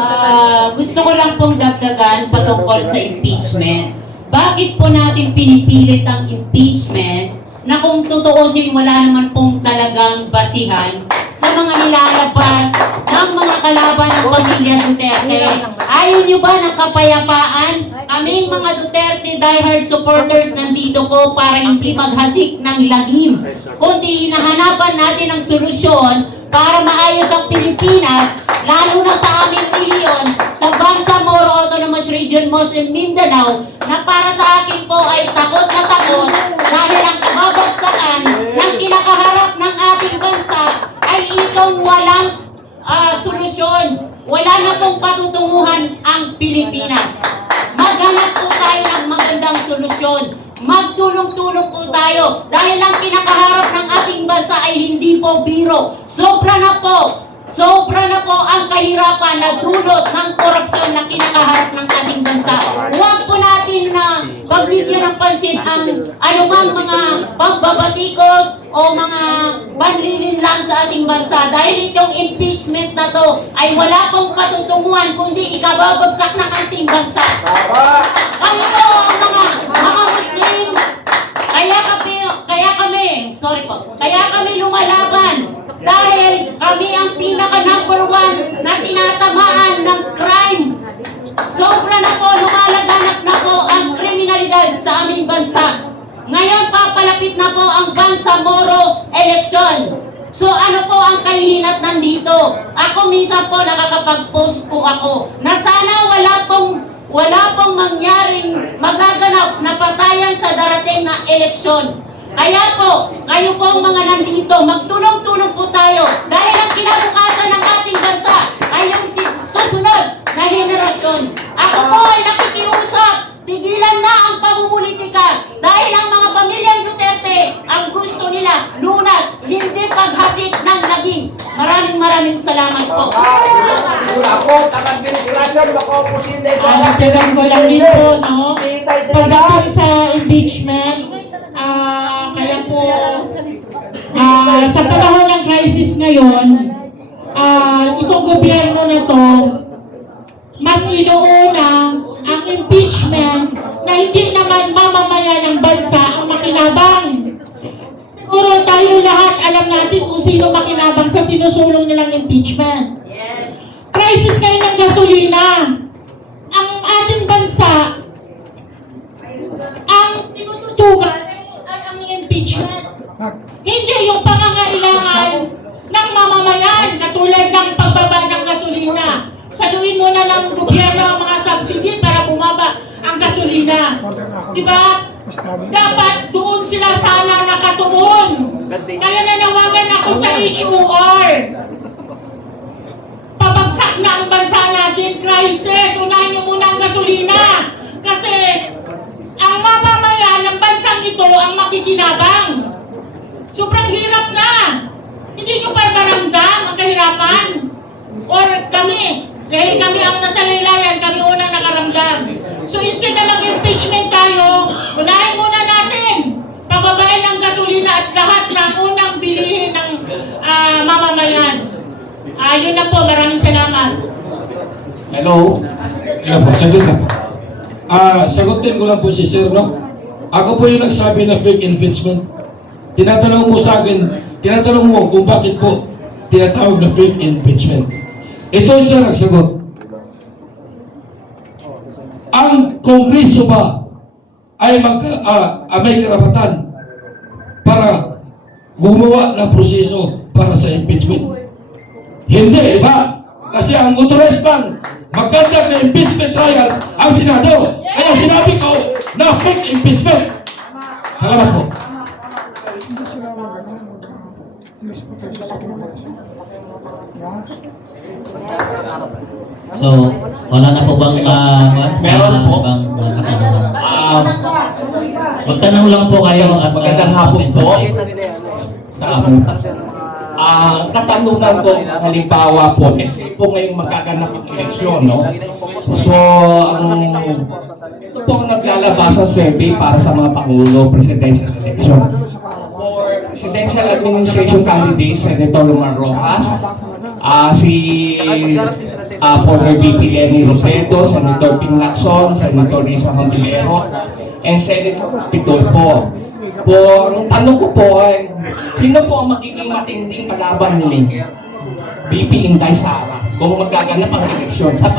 gusto ko lang pong dagdagan patungkol sa impeachment. Bakit po natin pinipilit ang impeachment na kung tutuusin wala naman pong talagang basihan sa mga nilalabas ng mga kalaban ng pamilya Duterte? Ayaw nyo ba ng kapayapaan? Aming mga Duterte diehard supporters nandito po para hindi maghasik ng lagim, kundi hinahanapan natin ang solusyon para maayos ang Pilipinas, lalo na sa aming rehiyon, sa Bangsamoro Autonomous Region, Muslim Mindanao, na para sa akin po ay takot na takot dahil ang kababagsakan ng kinakaharap ng ating bansa ay itong walang solusyon. Wala na pong patutunguhan ang Pilipinas. Maghanap po tayo ng magandang solusyon. Magtulong-tulong po tayo dahil ang kinakaharap ng ating bansa ay hindi po biro. Sobra na po. Sobra na po ang kahirapan na dulot ng korupsyon na kinakaharap ng ating bansa. Huwag po natin na pagbigyan ng pansin ang anumang mga pagbabatikos o mga panlilinlang sa ating bansa. Dahil itong impeachment na to ay wala pong patutunguhan kundi ikababagsak ng ating bansa. Kami po ang mga Muslim, kaya kami lumalaban. Dahil kami ang pinaka number 1 na tinatamaan ng crime. Sobra na po, lumalaganap na po ang kriminalidad sa aming bansa. Ngayon, papalapit na po ang Bangsamoro election. So ano po ang kahihinat nandito? Ako minsan po nakakapag-post po ako na sana wala pong mangyaring magaganap na patayan sa darating na eleksyon. Kaya po, kayo po ang mga nandito, magtulong-tulong po tayo dahil ang kinabukasan ng ating bansa ay yung susunod na henerasyon. Ako po ay nakikiusap, tigilan na ang pamumulitika dahil ang mga pamilyang Duterte, ang gusto nila, lunas, hindi paghasik ng naging. Maraming salamat po. Nagdagan ko lang din po, no? Pagdating sa impeachment, kaya po, sa panahon ng crisis ngayon, itong gobyerno na to, mas inuuna ang impeachment na hindi naman mamamayan ng bansa ang makinabang. Siguro tayo lahat alam natin kung sino makinabang sa sinusulong nilang impeachment. Crisis ngayon ng gasolina. Ang ating bansa, ang tinututukan ay ang impeachment. Hindi yung pangangailangan ng mamamayan, katulad ng pagbaba ng gasolina. Saluhin muna ng gobyerno ang mga subsidy para bumaba ang gasolina. Diba? Dapat doon sila sana nakatuon. Kaya nanawagan ako sa HOR. Pabagsak na ang bansa natin, crisis. Unahin nyo muna ang gasolina. Kasi ang mamamayan ng bansang ito ang makikinabang. Sobrang hirap na. Hindi nyo pa maramdam ang kahirapan. Or kami, dahil kami ang nasa laylayan, kami unang nakaramdam. So instead na mag-impeachment tayo, unahin muna natin pababain ng gasolina at lahat ng unang bilihin ng mamamayan. Yun na po, maraming salamat. Hello? Hello po, sagot na po. Sagutin ko lang po si Sir, no? Ako po yung nagsabi na fake impeachment. Tinatanong mo sa akin, tinatanong mo kung bakit po tinatawag na fake impeachment. Ito yung Sir nagsagot. Ang Kongreso ba ay may karapatan para gumawa ng proseso para sa impeachment? Hindi, di ba? Kasi ang authorized lang magkandak na impeachment trials ang Senado. Kaya sinabi ko na fake impeachment. Salamat po. So, wala na po bang Meron po. Magtanong lang po kayo at Magandang hapon po. Katanungan ko, halimbawa po, kasi po ngayong magaganap ang eleksyon, no? So, ito po ang naglalabas sa survey para sa mga Pangulo Presidential Election. For Presidential Administration Candidate, Senator Romar Rojas, si former VP Lenny Robredo, Senator Ping Lacson, Senator Risa Montevero, and Senator Pitulfo. Ang tanong ko po ay, sino po ang magiging matinding kalaban ni VP Inday Sara kung magaganap ang eleksyon? Sa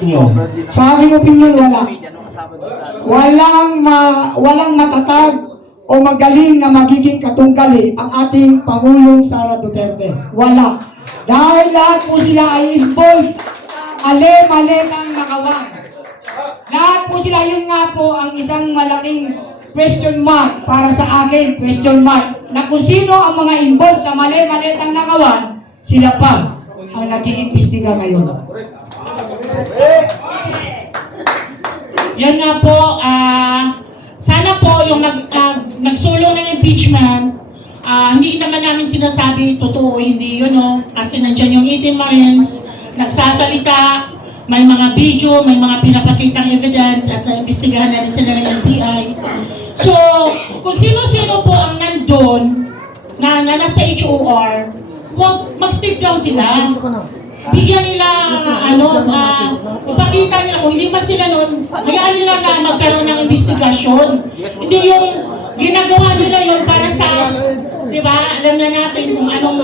inyo? Sa aking opinion, wala. Walang matatag o magaling na magiging katunggali ang ating Pangulong Sara Duterte. Wala. Dahil lahat po sila ay involved. Mali ang nakawan. Lahat po sila, yun nga po ang isang malaking question mark para sa akin, question mark, na kung sino ang mga involved sa mali-malitang nakawan, sila pa ang nag-iimbestiga ngayon. Yan nga po, sana po yung nagsulong ng impeachment, Hindi naman namin sinasabi totoo o hindi yun, no? Kasi nandyan yung 18 Marines, nagsasalita, may mga video, may mga pinapakitang evidence at naimbestigahan na rin sila ng NBI. So, kung sino-sino po ang nandun na nasa HOR, huwag mag-step down sila. Bigyan nila, ipakita nila, kung hindi man sila nun, hayaan nila na magkaroon ng investigasyon. Hindi yung ginagawa nila yun para sa, di ba, alam na natin kung anong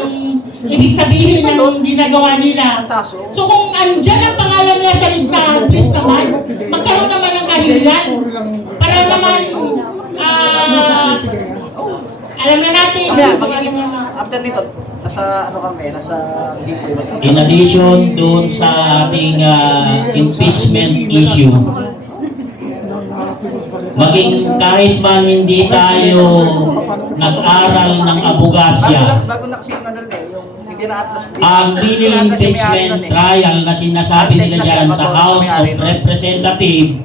ibig sabihin ng ginagawa nila. So kung andyan ang pangalan niya sa listahan, please naman, magkaroon naman ng kahilingan. Para naman, alam na natin. After nito, nasa In addition doon sa ating impeachment issue, maging kahit man hindi tayo nag-aral ng abogasya, ang mini-impeachment trial na sinasabi nila dyan sa House of Representatives,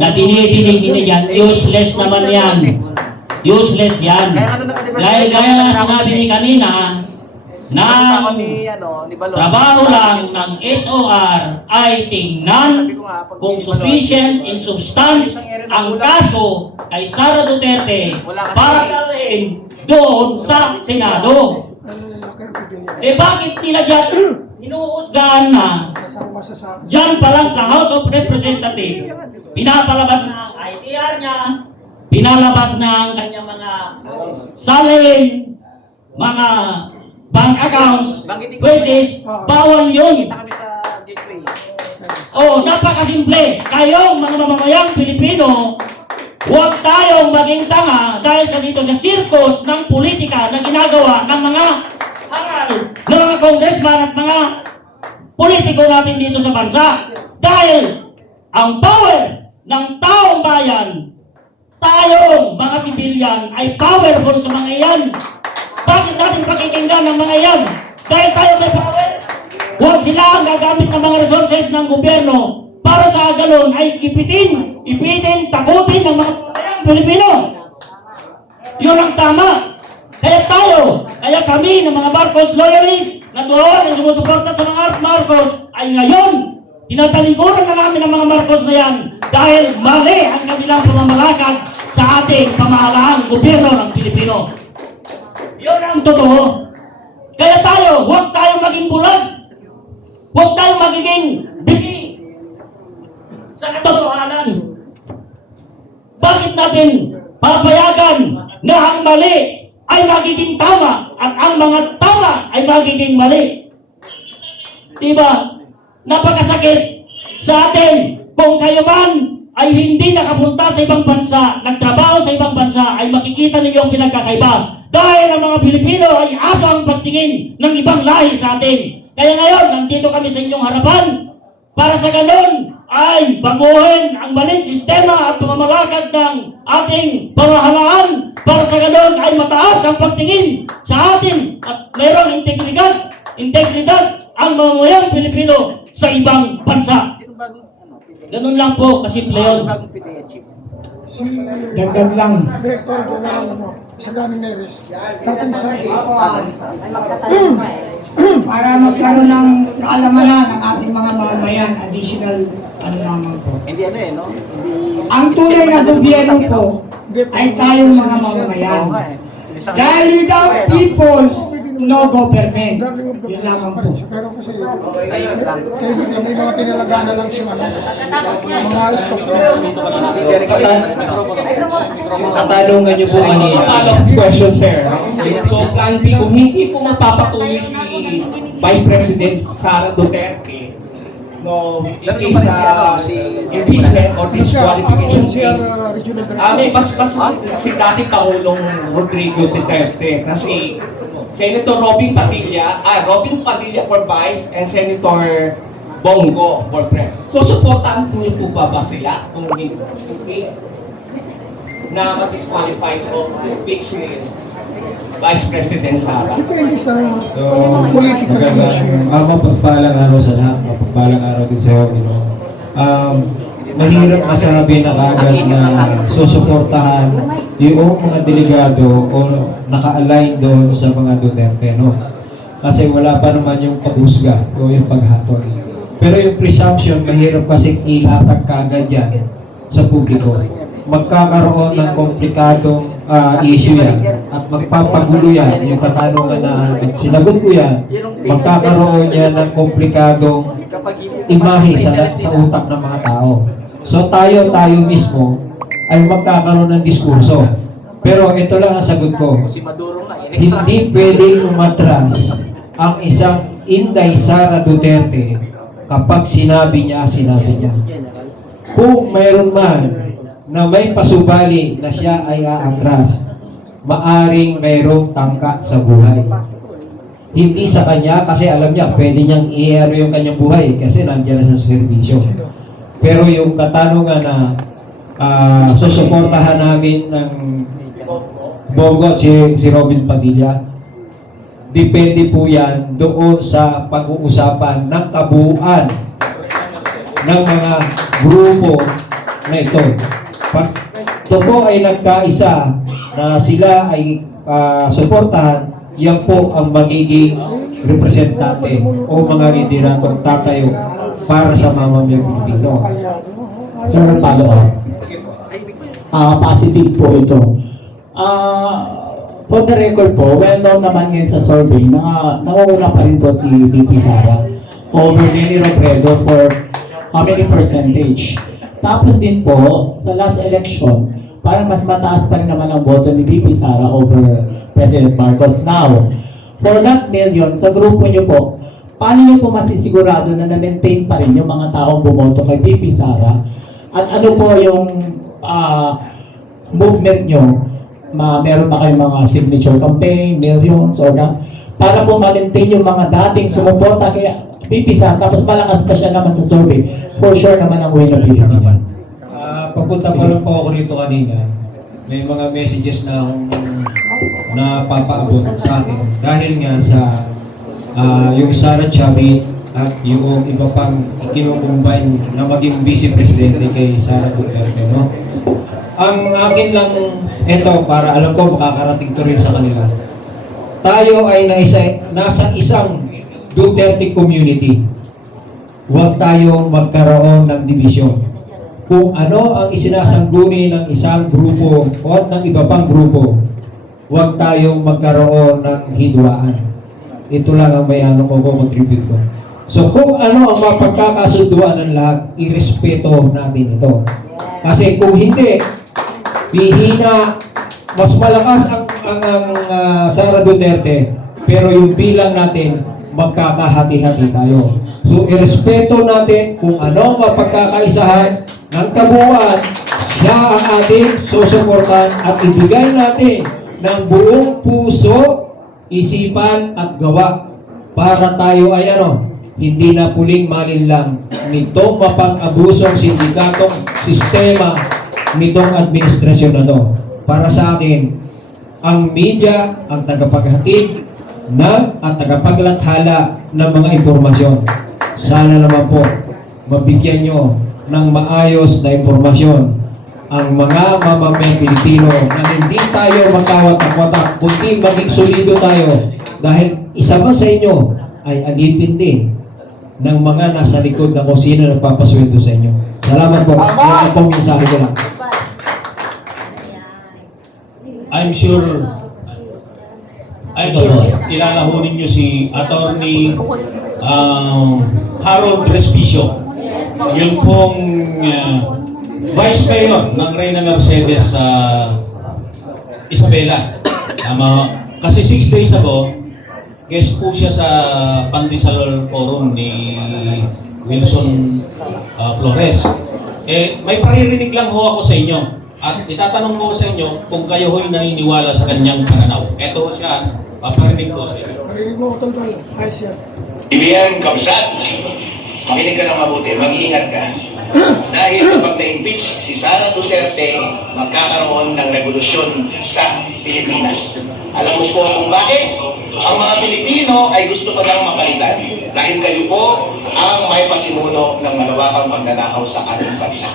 na dinidinig nila yan, useless naman yan. Useless yan. Dahil gaya na sinabi ni kanina, na trabaho lang ng HOR ay tingnan kung sufficient in substance ang kaso kay Sara Duterte para dalhin doon sa Senado. Bakit nila dyan inuusgahan na dyan pa lang sa House of Representatives, pinapalabas na ang ITR niya, pinalabas na ang kanyang mga salin, mga bank accounts, which is bawal yun. Napakasimple. Kayong mga mamamayang Pilipino, huwag tayong maging tanga dahil sa dito sa circus ng politika na ginagawa ng mga haral, ng mga congressman at mga politiko natin dito sa bansa. Dahil ang power ng taong bayan, tayong mga sibilyan ay powerful sa mga iyan. Bakit natin pakikinggan ng mga yan? Dahil tayo may power. Huwag sila ang gagamit ng mga resources ng gobyerno para sa ganun ay ipitin, takutin ng mga Pilipino. Yun ang tama. Kaya kami ng mga Marcos loyalists na doon na sumusuporta sa mga Marcos ay ngayon, tinatalikuran na namin ang mga Marcos na yan dahil mali ang kanilang pamamalakad sa ating pamahalaang gobyerno ng Pilipino. Yun ang totoo. Kaya huwag tayong maging bulag. Huwag tayong magiging bigi sa katotohanan. Bakit natin papayagan na ang mali ay magiging tama at ang mga tama ay magiging mali? Diba? Napakasakit sa atin kung kayo man ay hindi nakapunta sa ibang bansa, nagtrabaho sa ibang bansa, ay makikita ninyo ang pinagkakaiba. Dahil ang mga Pilipino ay asa ang pagtingin ng ibang lahi sa atin. Kaya ngayon, nandito kami sa inyong harapan para sa ganun ay baguhin ang maling sistema at pamamalakad ng ating pamahalaan. Para sa ganun ay mataas ang pagtingin sa atin at mayroong integridad ang mamamayang Pilipino sa ibang bansa. Ganun lang po, kasimple yun. Dagdag lang. Director General sa Ganing Neres. Dating sa Para magkaroon ng kaalamanan ng ating mga mamamayan, additional lamang po. Ang tunay na gobyerno po ay tayong mga mamamayan. Dahil without peoples, no government. Yun lamang po. Pero kasi may mga tinalagaan na lang siya mga spokesperson. Katanungan niyo po kanina. Follow-up question, sir. So, plan B, kung hindi po magpapatuloy si Vice President Sara Duterte, in case impeachment or disqualification case, mas si dating Pangulong Rodrigo Duterte na si Senator Robin Padilla for Vice and Senator Bongo for Prep. So, supportan po niyo po ba sila kung in case na mag-disqualify o impeach si Vice President Sara? Depende sa political issue. Mapagpalang araw sa lahat, mapagpalang araw din sa iyo, mahirap masabi na kaagad na susuportahan yung mga delegado o naka-align doon sa mga Duterte, no? Kasi wala pa naman yung paghusga o yung paghatol. Pero yung presumption, mahirap kasi ilatag kaagad yan sa publiko. Magkakaroon ng komplikadong issue yan at magpapagulo yan. Yung katanungan na sinagot ko yan, magkakaroon yan ng komplikadong imahe sa utak ng mga tao. So tayo mismo ay magkakaroon ng diskurso. Pero ito lang ang sagot ko. Hindi pwedeng umatras ang isang Inday Sara Duterte kapag sinabi niya. Kung mayroon man na may pasubali na siya ay aatras, maaring mayroong tangka sa buhay. Hindi sa kanya kasi alam niya, pwede niyang i-air yung kanyang buhay kasi nandiyan na sa serbisyo. Pero yung katanungan na susuportahan namin ng Bongo si Robin Padilla, depende po yan doon sa pag-uusapan ng kabuuan ng mga grupo na ito. Pag ito po ay nagkaisa na sila ay suportahan, yan po ang magiging representante o mga lideratong tatayo para sa mamamayang Pilipino. Sir, follow-up. Positive po ito. For the record po, well known naman ngayon sa survey na nangunguna pa rin po si VP Sara over Leni Robredo for how many percentage. Tapos din po, sa last election, parang mas mataas pa rin naman ang boto ni VP Sara over President Marcos. Now, for that million, sa grupo nyo po, paano nyo po masisigurado na na-maintain pa rin yung mga taong bumoto kay VP Sara? At ano po yung movement nyo? Meron ba kayong mga signature campaign, millions, or not? Para po ma-maintain yung mga dating sumuporta kay VP Sara, tapos malakas pa siya naman sa survey, for sure naman ang winnability niya. Papunta pa lang po ako rito kanina, may mga messages na napapaabot sa akin dahil nga sa yung Sara Chavit at yung iba pang kinukumbine na maging vice presidente kay Sara Duterte, no? Ang akin lang ito, para alam ko makakarating to rin sa kanila. Tayo ay nasa isang Duterte community. Huwag tayong magkaroon ng division. Kung ano ang isinasangguni ng isang grupo o ng iba pang grupo, huwag tayong magkaroon ng hidwaan. Ito lang ang may contribute ko. So kung ano ang mapagkakasunduan ng lahat, irespeto natin ito. Kasi kung hindi, bihina, mas malakas ang Sara Duterte, pero yung bilang natin, magkakahati-hati tayo. So, irespeto natin kung ano ang mapagkakaisahan ng kabuuan, siya ang ating susuportan at ibigay natin ng buong puso, isipan at gawa para tayo ay hindi na puling malinlang nitong mapang-abusong sindikatong sistema nitong administrasyon na to. Para sa akin, ang media ang tagapaghatid at tagapaglathala ng mga impormasyon. Sana naman po, mabigyan nyo ng maayos na impormasyon ang mga mamamayang Pilipino na hindi tayo magkawatak-watak, kundi maging solido tayo dahil isa ba sa inyo ay alipin din ng mga nasa likod na kung sino nagpapasweldo sa inyo. Salamat po. Yan po ang mensahe ko lang. I'm sure kilala ho ninyo si Attorney Harold Respicio. Yun pong Vice Mayor ng Reyna Mercedes sa Isabela. Kasi 6 days ago, guest po siya sa Pandesal Forum ni Wilson Flores. May paririnig lang ho ako sa inyo. At itatanong ko sa inyo kung kayo ho'y naniniwala sa kanyang pananaw. Ito siya, paparinig ko sa inyo. Parinig mo ko tayo. Hi, sir. Ibiyan, Kamsat, makinig ka ng mabuti, mag-iingat ka. Dahil kapag na-impeach si Sara Duterte, magkakaroon ng revolusyon sa Pilipinas. Alam mo po kung bakit? Ang mga Pilipino ay gusto pa lang mapalitan. Dahil kayo po ang may pasimuno ng malawakang pagnanakaw sa ating bansa.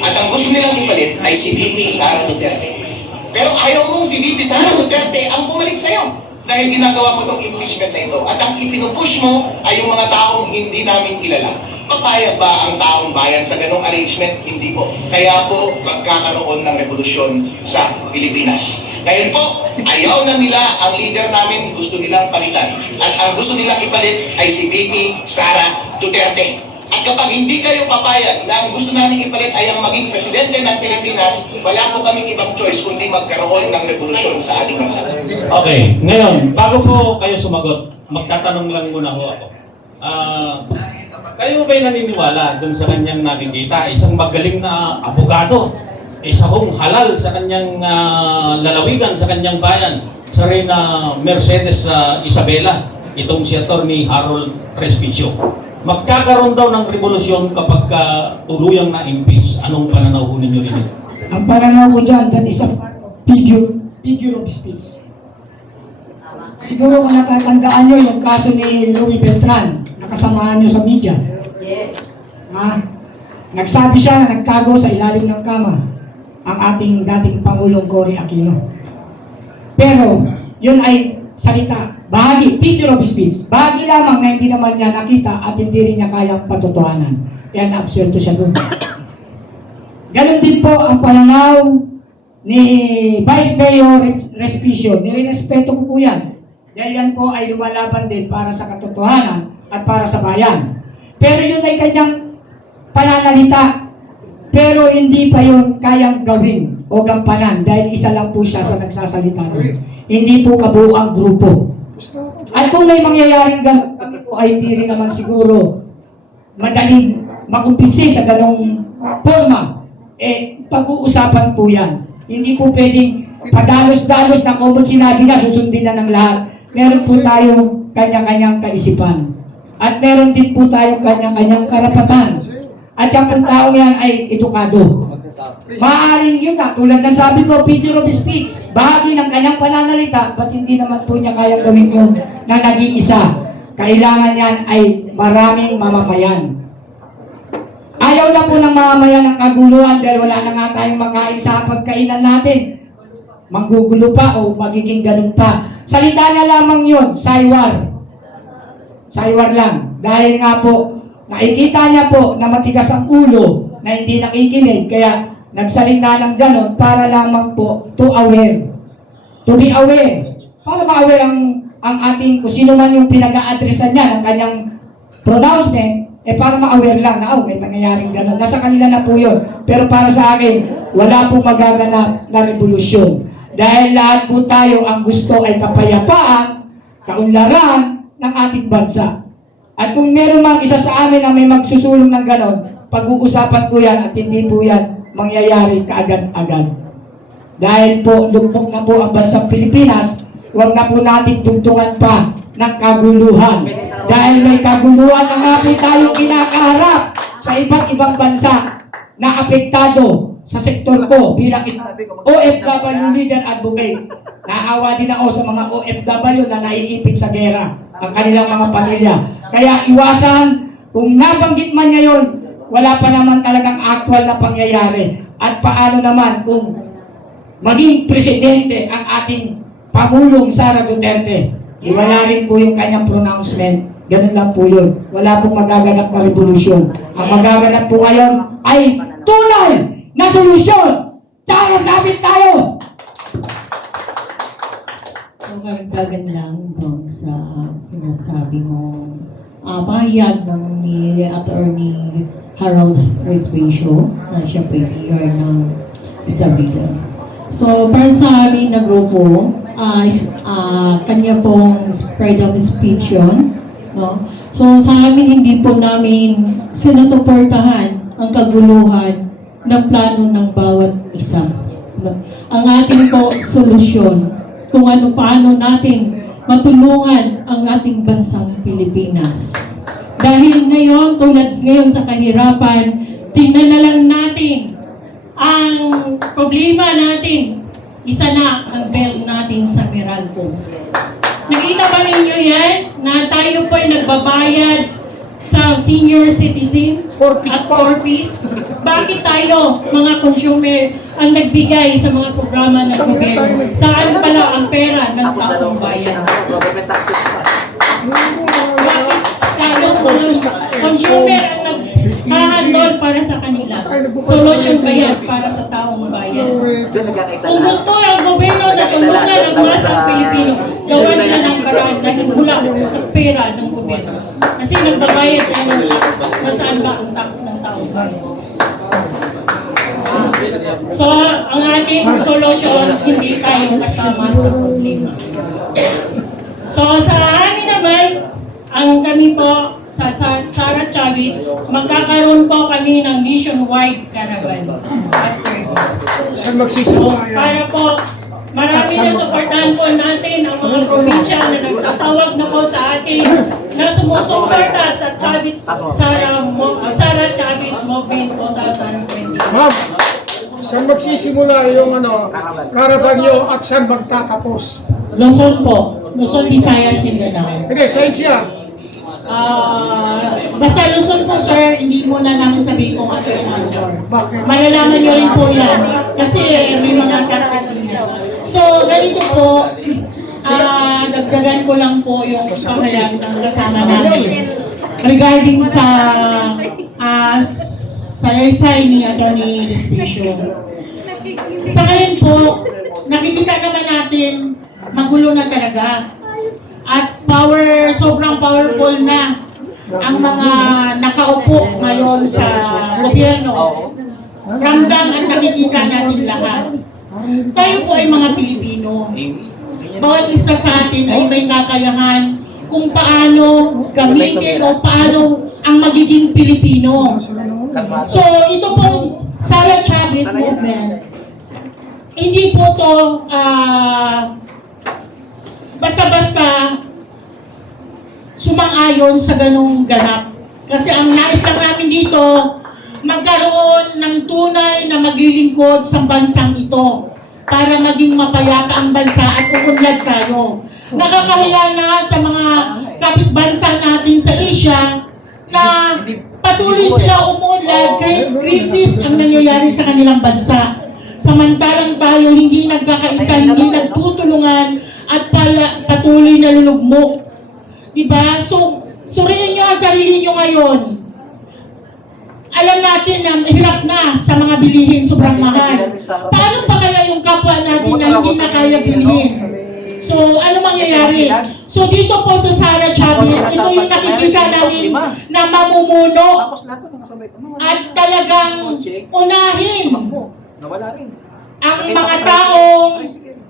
At ang gusto nilang ipalit ay si VP Sara Duterte. Pero ayaw mong si VP Sara Duterte ang bumalik sa'yo dahil ginagawa mo itong impeachment na ito. At ang ipinupush mo ay yung mga taong hindi namin kilala. Papayag ba ang taong bayan sa ganong arrangement? Hindi po. Kaya po magkakaroon ng revolusyon sa Pilipinas. Ngayon po, ayaw na nila ang leader namin, gusto nilang palitan. At ang gusto nilang ipalit ay si VP Sara Duterte. At kapag hindi kayo papayag na ang gusto namin ipalit ay ang maging presidente ng Pilipinas, wala po kaming ibang choice kundi magkaroon ng revolusyon sa ating bansa. Okay, ngayon, bago po kayo sumagot, magtatanong lang muna ho ako. Kayo ba'y naniniwala dun sa kanyang nakikita? Isang magaling na abogado, isa hong halal sa kanyang lalawigan, sa kanyang bayan, sa Reyna Mercedes Isabela, itong si Atty. Harold Respicio. Magkakaroon daw ng revolusyon kapag tuluyang na-impeach. Anong pananaw ho ninyo rin? Ang pananaw ko dyan, that is a figure of speech. Siguro kung natatandaan nyo yung kaso ni Louis Beltran, nakasamahan nyo sa media. Nagsabi siya na nagtago sa ilalim ng kama ang ating dating Pangulong Cory Aquino. Pero, yun ay salita, bahagi, figure of speech. Bahagi lamang na hindi naman niya nakita at hindi rin niya kayang patotohanan. Kaya na-absuelto siya doon. Ganon din po ang pananaw ni Vice Mayor Respicio. Nirespeto ko po yan. Dahil yan po ay lumalaban din para sa katotohanan at para sa bayan. Pero yun ay kanyang pananalita. Pero hindi pa yun kayang gawin o gampanan dahil isa lang po siya sa nagsasalita nun. Hindi po kabuo ang grupo. At kung may mangyayaring kami po ay hindi rin naman siguro madaling makumpinsi sa ganong forma, pag-uusapan po yan. Hindi po pwedeng padalos-dalos na kung sinabi na, susundin na ng lahat. Meron po tayong kanya-kanyang kaisipan. At meron din po tayong kanya-kanyang karapatan. At yung pong taong yan ay edukado. Maaaring yun nga, tulad ng sabi ko, figure of speech, bahagi ng kanyang pananalita, ba't hindi naman po niya kayang gawin yun na nag-iisa? Kailangan yan ay maraming mamamayan. Ayaw na po ng mamamayan ng kaguluhan dahil wala na nga tayong makain sa pagkainan natin. Manggugulo pa o magiging ganun pa. Salita niya lamang yun, saywar. Saywar lang. Dahil nga po, nakikita niya po na matigas ang ulo na hindi nakikinig, kaya nagsalita ng ganon para lamang po to aware. To be aware. Para ma-aware ang ating, kung sino man yung pinag-a-addressan niya ng kanyang pronouncement, para ma-aware lang na, may mangyayaring ganon. Nasa kanila na po yun. Pero para sa akin, wala pong magaganap na revolusyon. Dahil lahat po tayo, ang gusto ay kapayapaan, kaunlaran ng ating bansa. At kung meron mang isa sa amin na may magsusulong ng ganon, pag-uusapan po yan at hindi po yan mangyayari kaagad-agad. Dahil po, lugmok na po ang bansang Pilipinas, huwag na po natin tugtungan pa ng kaguluhan. Dahil may kaguluhan na nga po tayong kinakaharap sa iba't ibang bansa na apektado sa sektor ko bilang OFW leader advocate. Naawa din ako sa mga OFW na naiipit sa gera ang kanilang mga pamilya. Kaya iwasan, kung nabanggit man niya yun, wala pa naman talagang actual na pangyayari. At paano naman kung maging presidente ang ating Pangulong Sara Duterte? Iwala rin po yung kanyang pronouncement. Ganun lang po yun. Wala pong magaganap na revolusyon. Ang magaganap po ngayon ay tunay na solusyon. Tsaka sabit tayo! So, karagdagan lang doon sa sinasabi mo, pahayag ng ni Atty. Harold Respicio na siya po yung mayor ng Isabela. So, para sa amin na grupo, kanya pong freedom of speech yun. No? So, sa amin, hindi po namin sinusuportahan ang kaguluhan ng plano ng bawat isa. No? Ang ating po solusyon kung paano natin matulungan ang ating bansang Pilipinas. Dahil ngayon, tulad ngayon sa kahirapan, tingnan na lang natin ang problema natin. Isa na ang belt natin sa Meralco. Nakita ba ninyo yan? Na tayo po ay nagbabayad sa senior citizen at 4-piece? Bakit tayo, mga consumer, ang nagbigay sa mga programa ng gobyerno? Saan pala ang pera ng taong bayan? Bakit tayo, mga consumer, ang naghahandol para sa kanila? Solusyon ba yan para sa taong bayan? Kung gusto ang gobyerno na tulungan ang masang Pilipino, gawa nila ng paraan dahil mula sa pera ng gobyerno. Kasi nagbabayad tayo ng tax. Nasaan ba ang tax ng taong bayan? So, ang ating solution, hindi tayo kasama sa problema. So, sa amin naman, ang kami po sa Sara Chavit, magkakaroon po kami ng nationwide caravan. Saan magsisimula yan? Para po, marami na supportahan po natin ang mga probinsya na nagtatawag na po sa atin na sumusuporta sa Chavit Sara Chavit Movement 2020. Ma'am, saan magsisimula yung caravan nyo at saan magtatapos? Luzon po. Luzon, Visayas, Mindanao. Hindi, saan siya? Basta Luzon po, sir, hindi muna namin sabihin kung ano yung answer. Bakit? Malalaman nyo rin po yan. Kasi may mga contact din yan. So, ganito po, dagdagan ko lang po yung pahayag ng kasama namin regarding sa salaysay ni Atty. Despisio. Sa ngayon po, nakikita naman natin, magulo na talaga. At sobrang powerful na ang mga nakaupo ngayon sa gobyerno. Ramdam at nakikita natin lahat. Tayo po ay mga Pilipino. Bawat isa sa atin ay may kakayahan kung paano gamitin o paano ang magiging Pilipino. So ito pong Sara Chavit Movement, hindi po to basta-basta sumang-ayon sa ganung ganap. Kasi ang nais lang namin dito, magkaroon ng tunay na maglilingkod sa bansang ito para maging mapayapa ang bansa at uunlad tayo. Nakakahiya na sa mga kapitbansa natin sa Asia na patuloy sila umunlad kahit krisis ang nangyayari sa kanilang bansa. Samantalang tayo hindi nagkakaisa, hindi nagtutulungan at patuloy na lulugmok. Diba? So, suriin nyo ang sarili nyo ngayon. Alam natin na hirap na sa mga bilihin, sobrang mahal. Paano pa kaya yung kapwa natin na hindi na kaya bilhin? So, ano mangyayari? So, dito po sa Sara Chavit, ito yung nakikita namin na mamumuno at talagang unahin ang mga taong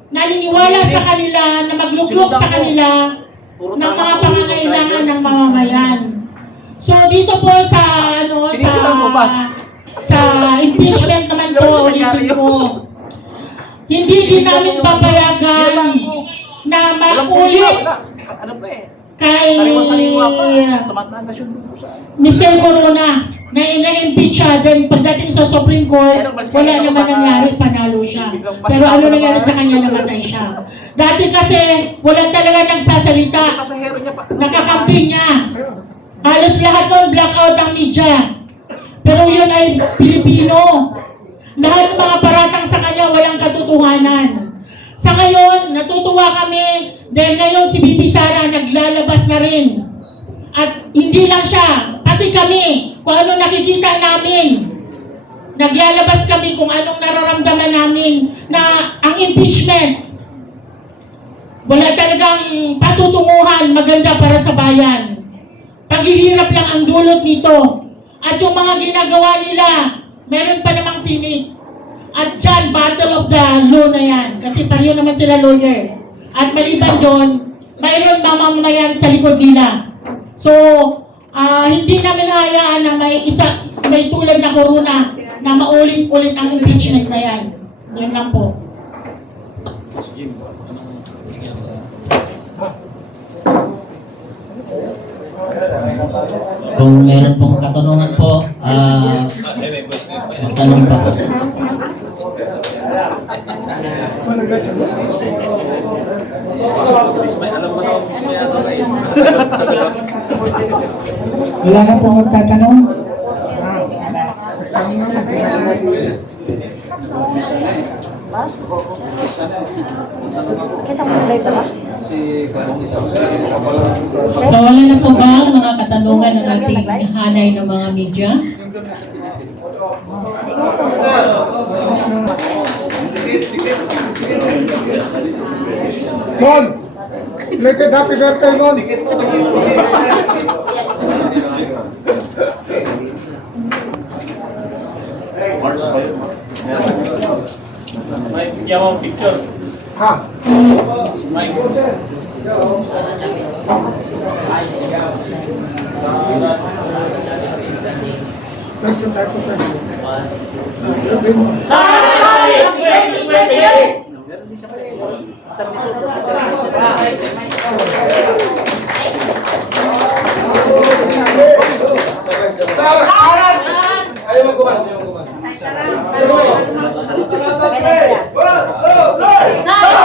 naniniwala sa kanila, na magluklok sa kanila ng mga pangangailangan ng mamamayan. So dito po sa impeachment naman po, ulitin ko, hindi din namin papayagan na maulit kay Mr. Corona na ina-impeach siya, then pagdating sa Supreme Court, wala naman nangyari, panalo siya. Pero ano nangyari sa kanya, namatay siya. Dati kasi, wala talaga nagsasalita. Nakakamping niya. Halos lahat nun, blackout ang media. Pero yun ay Pilipino. Lahat ng mga paratang sa kanya, walang katotohanan. Sa ngayon, natutuwa kami, dahil ngayon si BP Sara naglalabas na rin. At hindi lang siya, pati kami, kung ano nakikita namin. Naglalabas kami kung anong nararamdaman namin na ang impeachment, wala talagang patutunguhan maganda para sa bayan. Paghihirap lang ang dulot nito. At yung mga ginagawa nila, meron pa namang sinig. At dyan, battle of the law na yan. Kasi pareho naman sila lawyer. At maliban doon, mayroon mamamayan sa likod nila. So, hindi namin hayaan na may tulad na Corona na maulit-ulit ang impeachment na yan. Yan lang po. Kung meron pong katanungan po, magtanong pa po. Barangay sa Wala na po magtatanong? Kita mo live ba? So wala na po ba ang mga katanungan ng ating hanay ng mga media? Mon! Belated happy birthday, Mon! Ha? Thanks yung type of question. Birthday mo. Ayaw magkumas, ayaw magkumas. Sarap!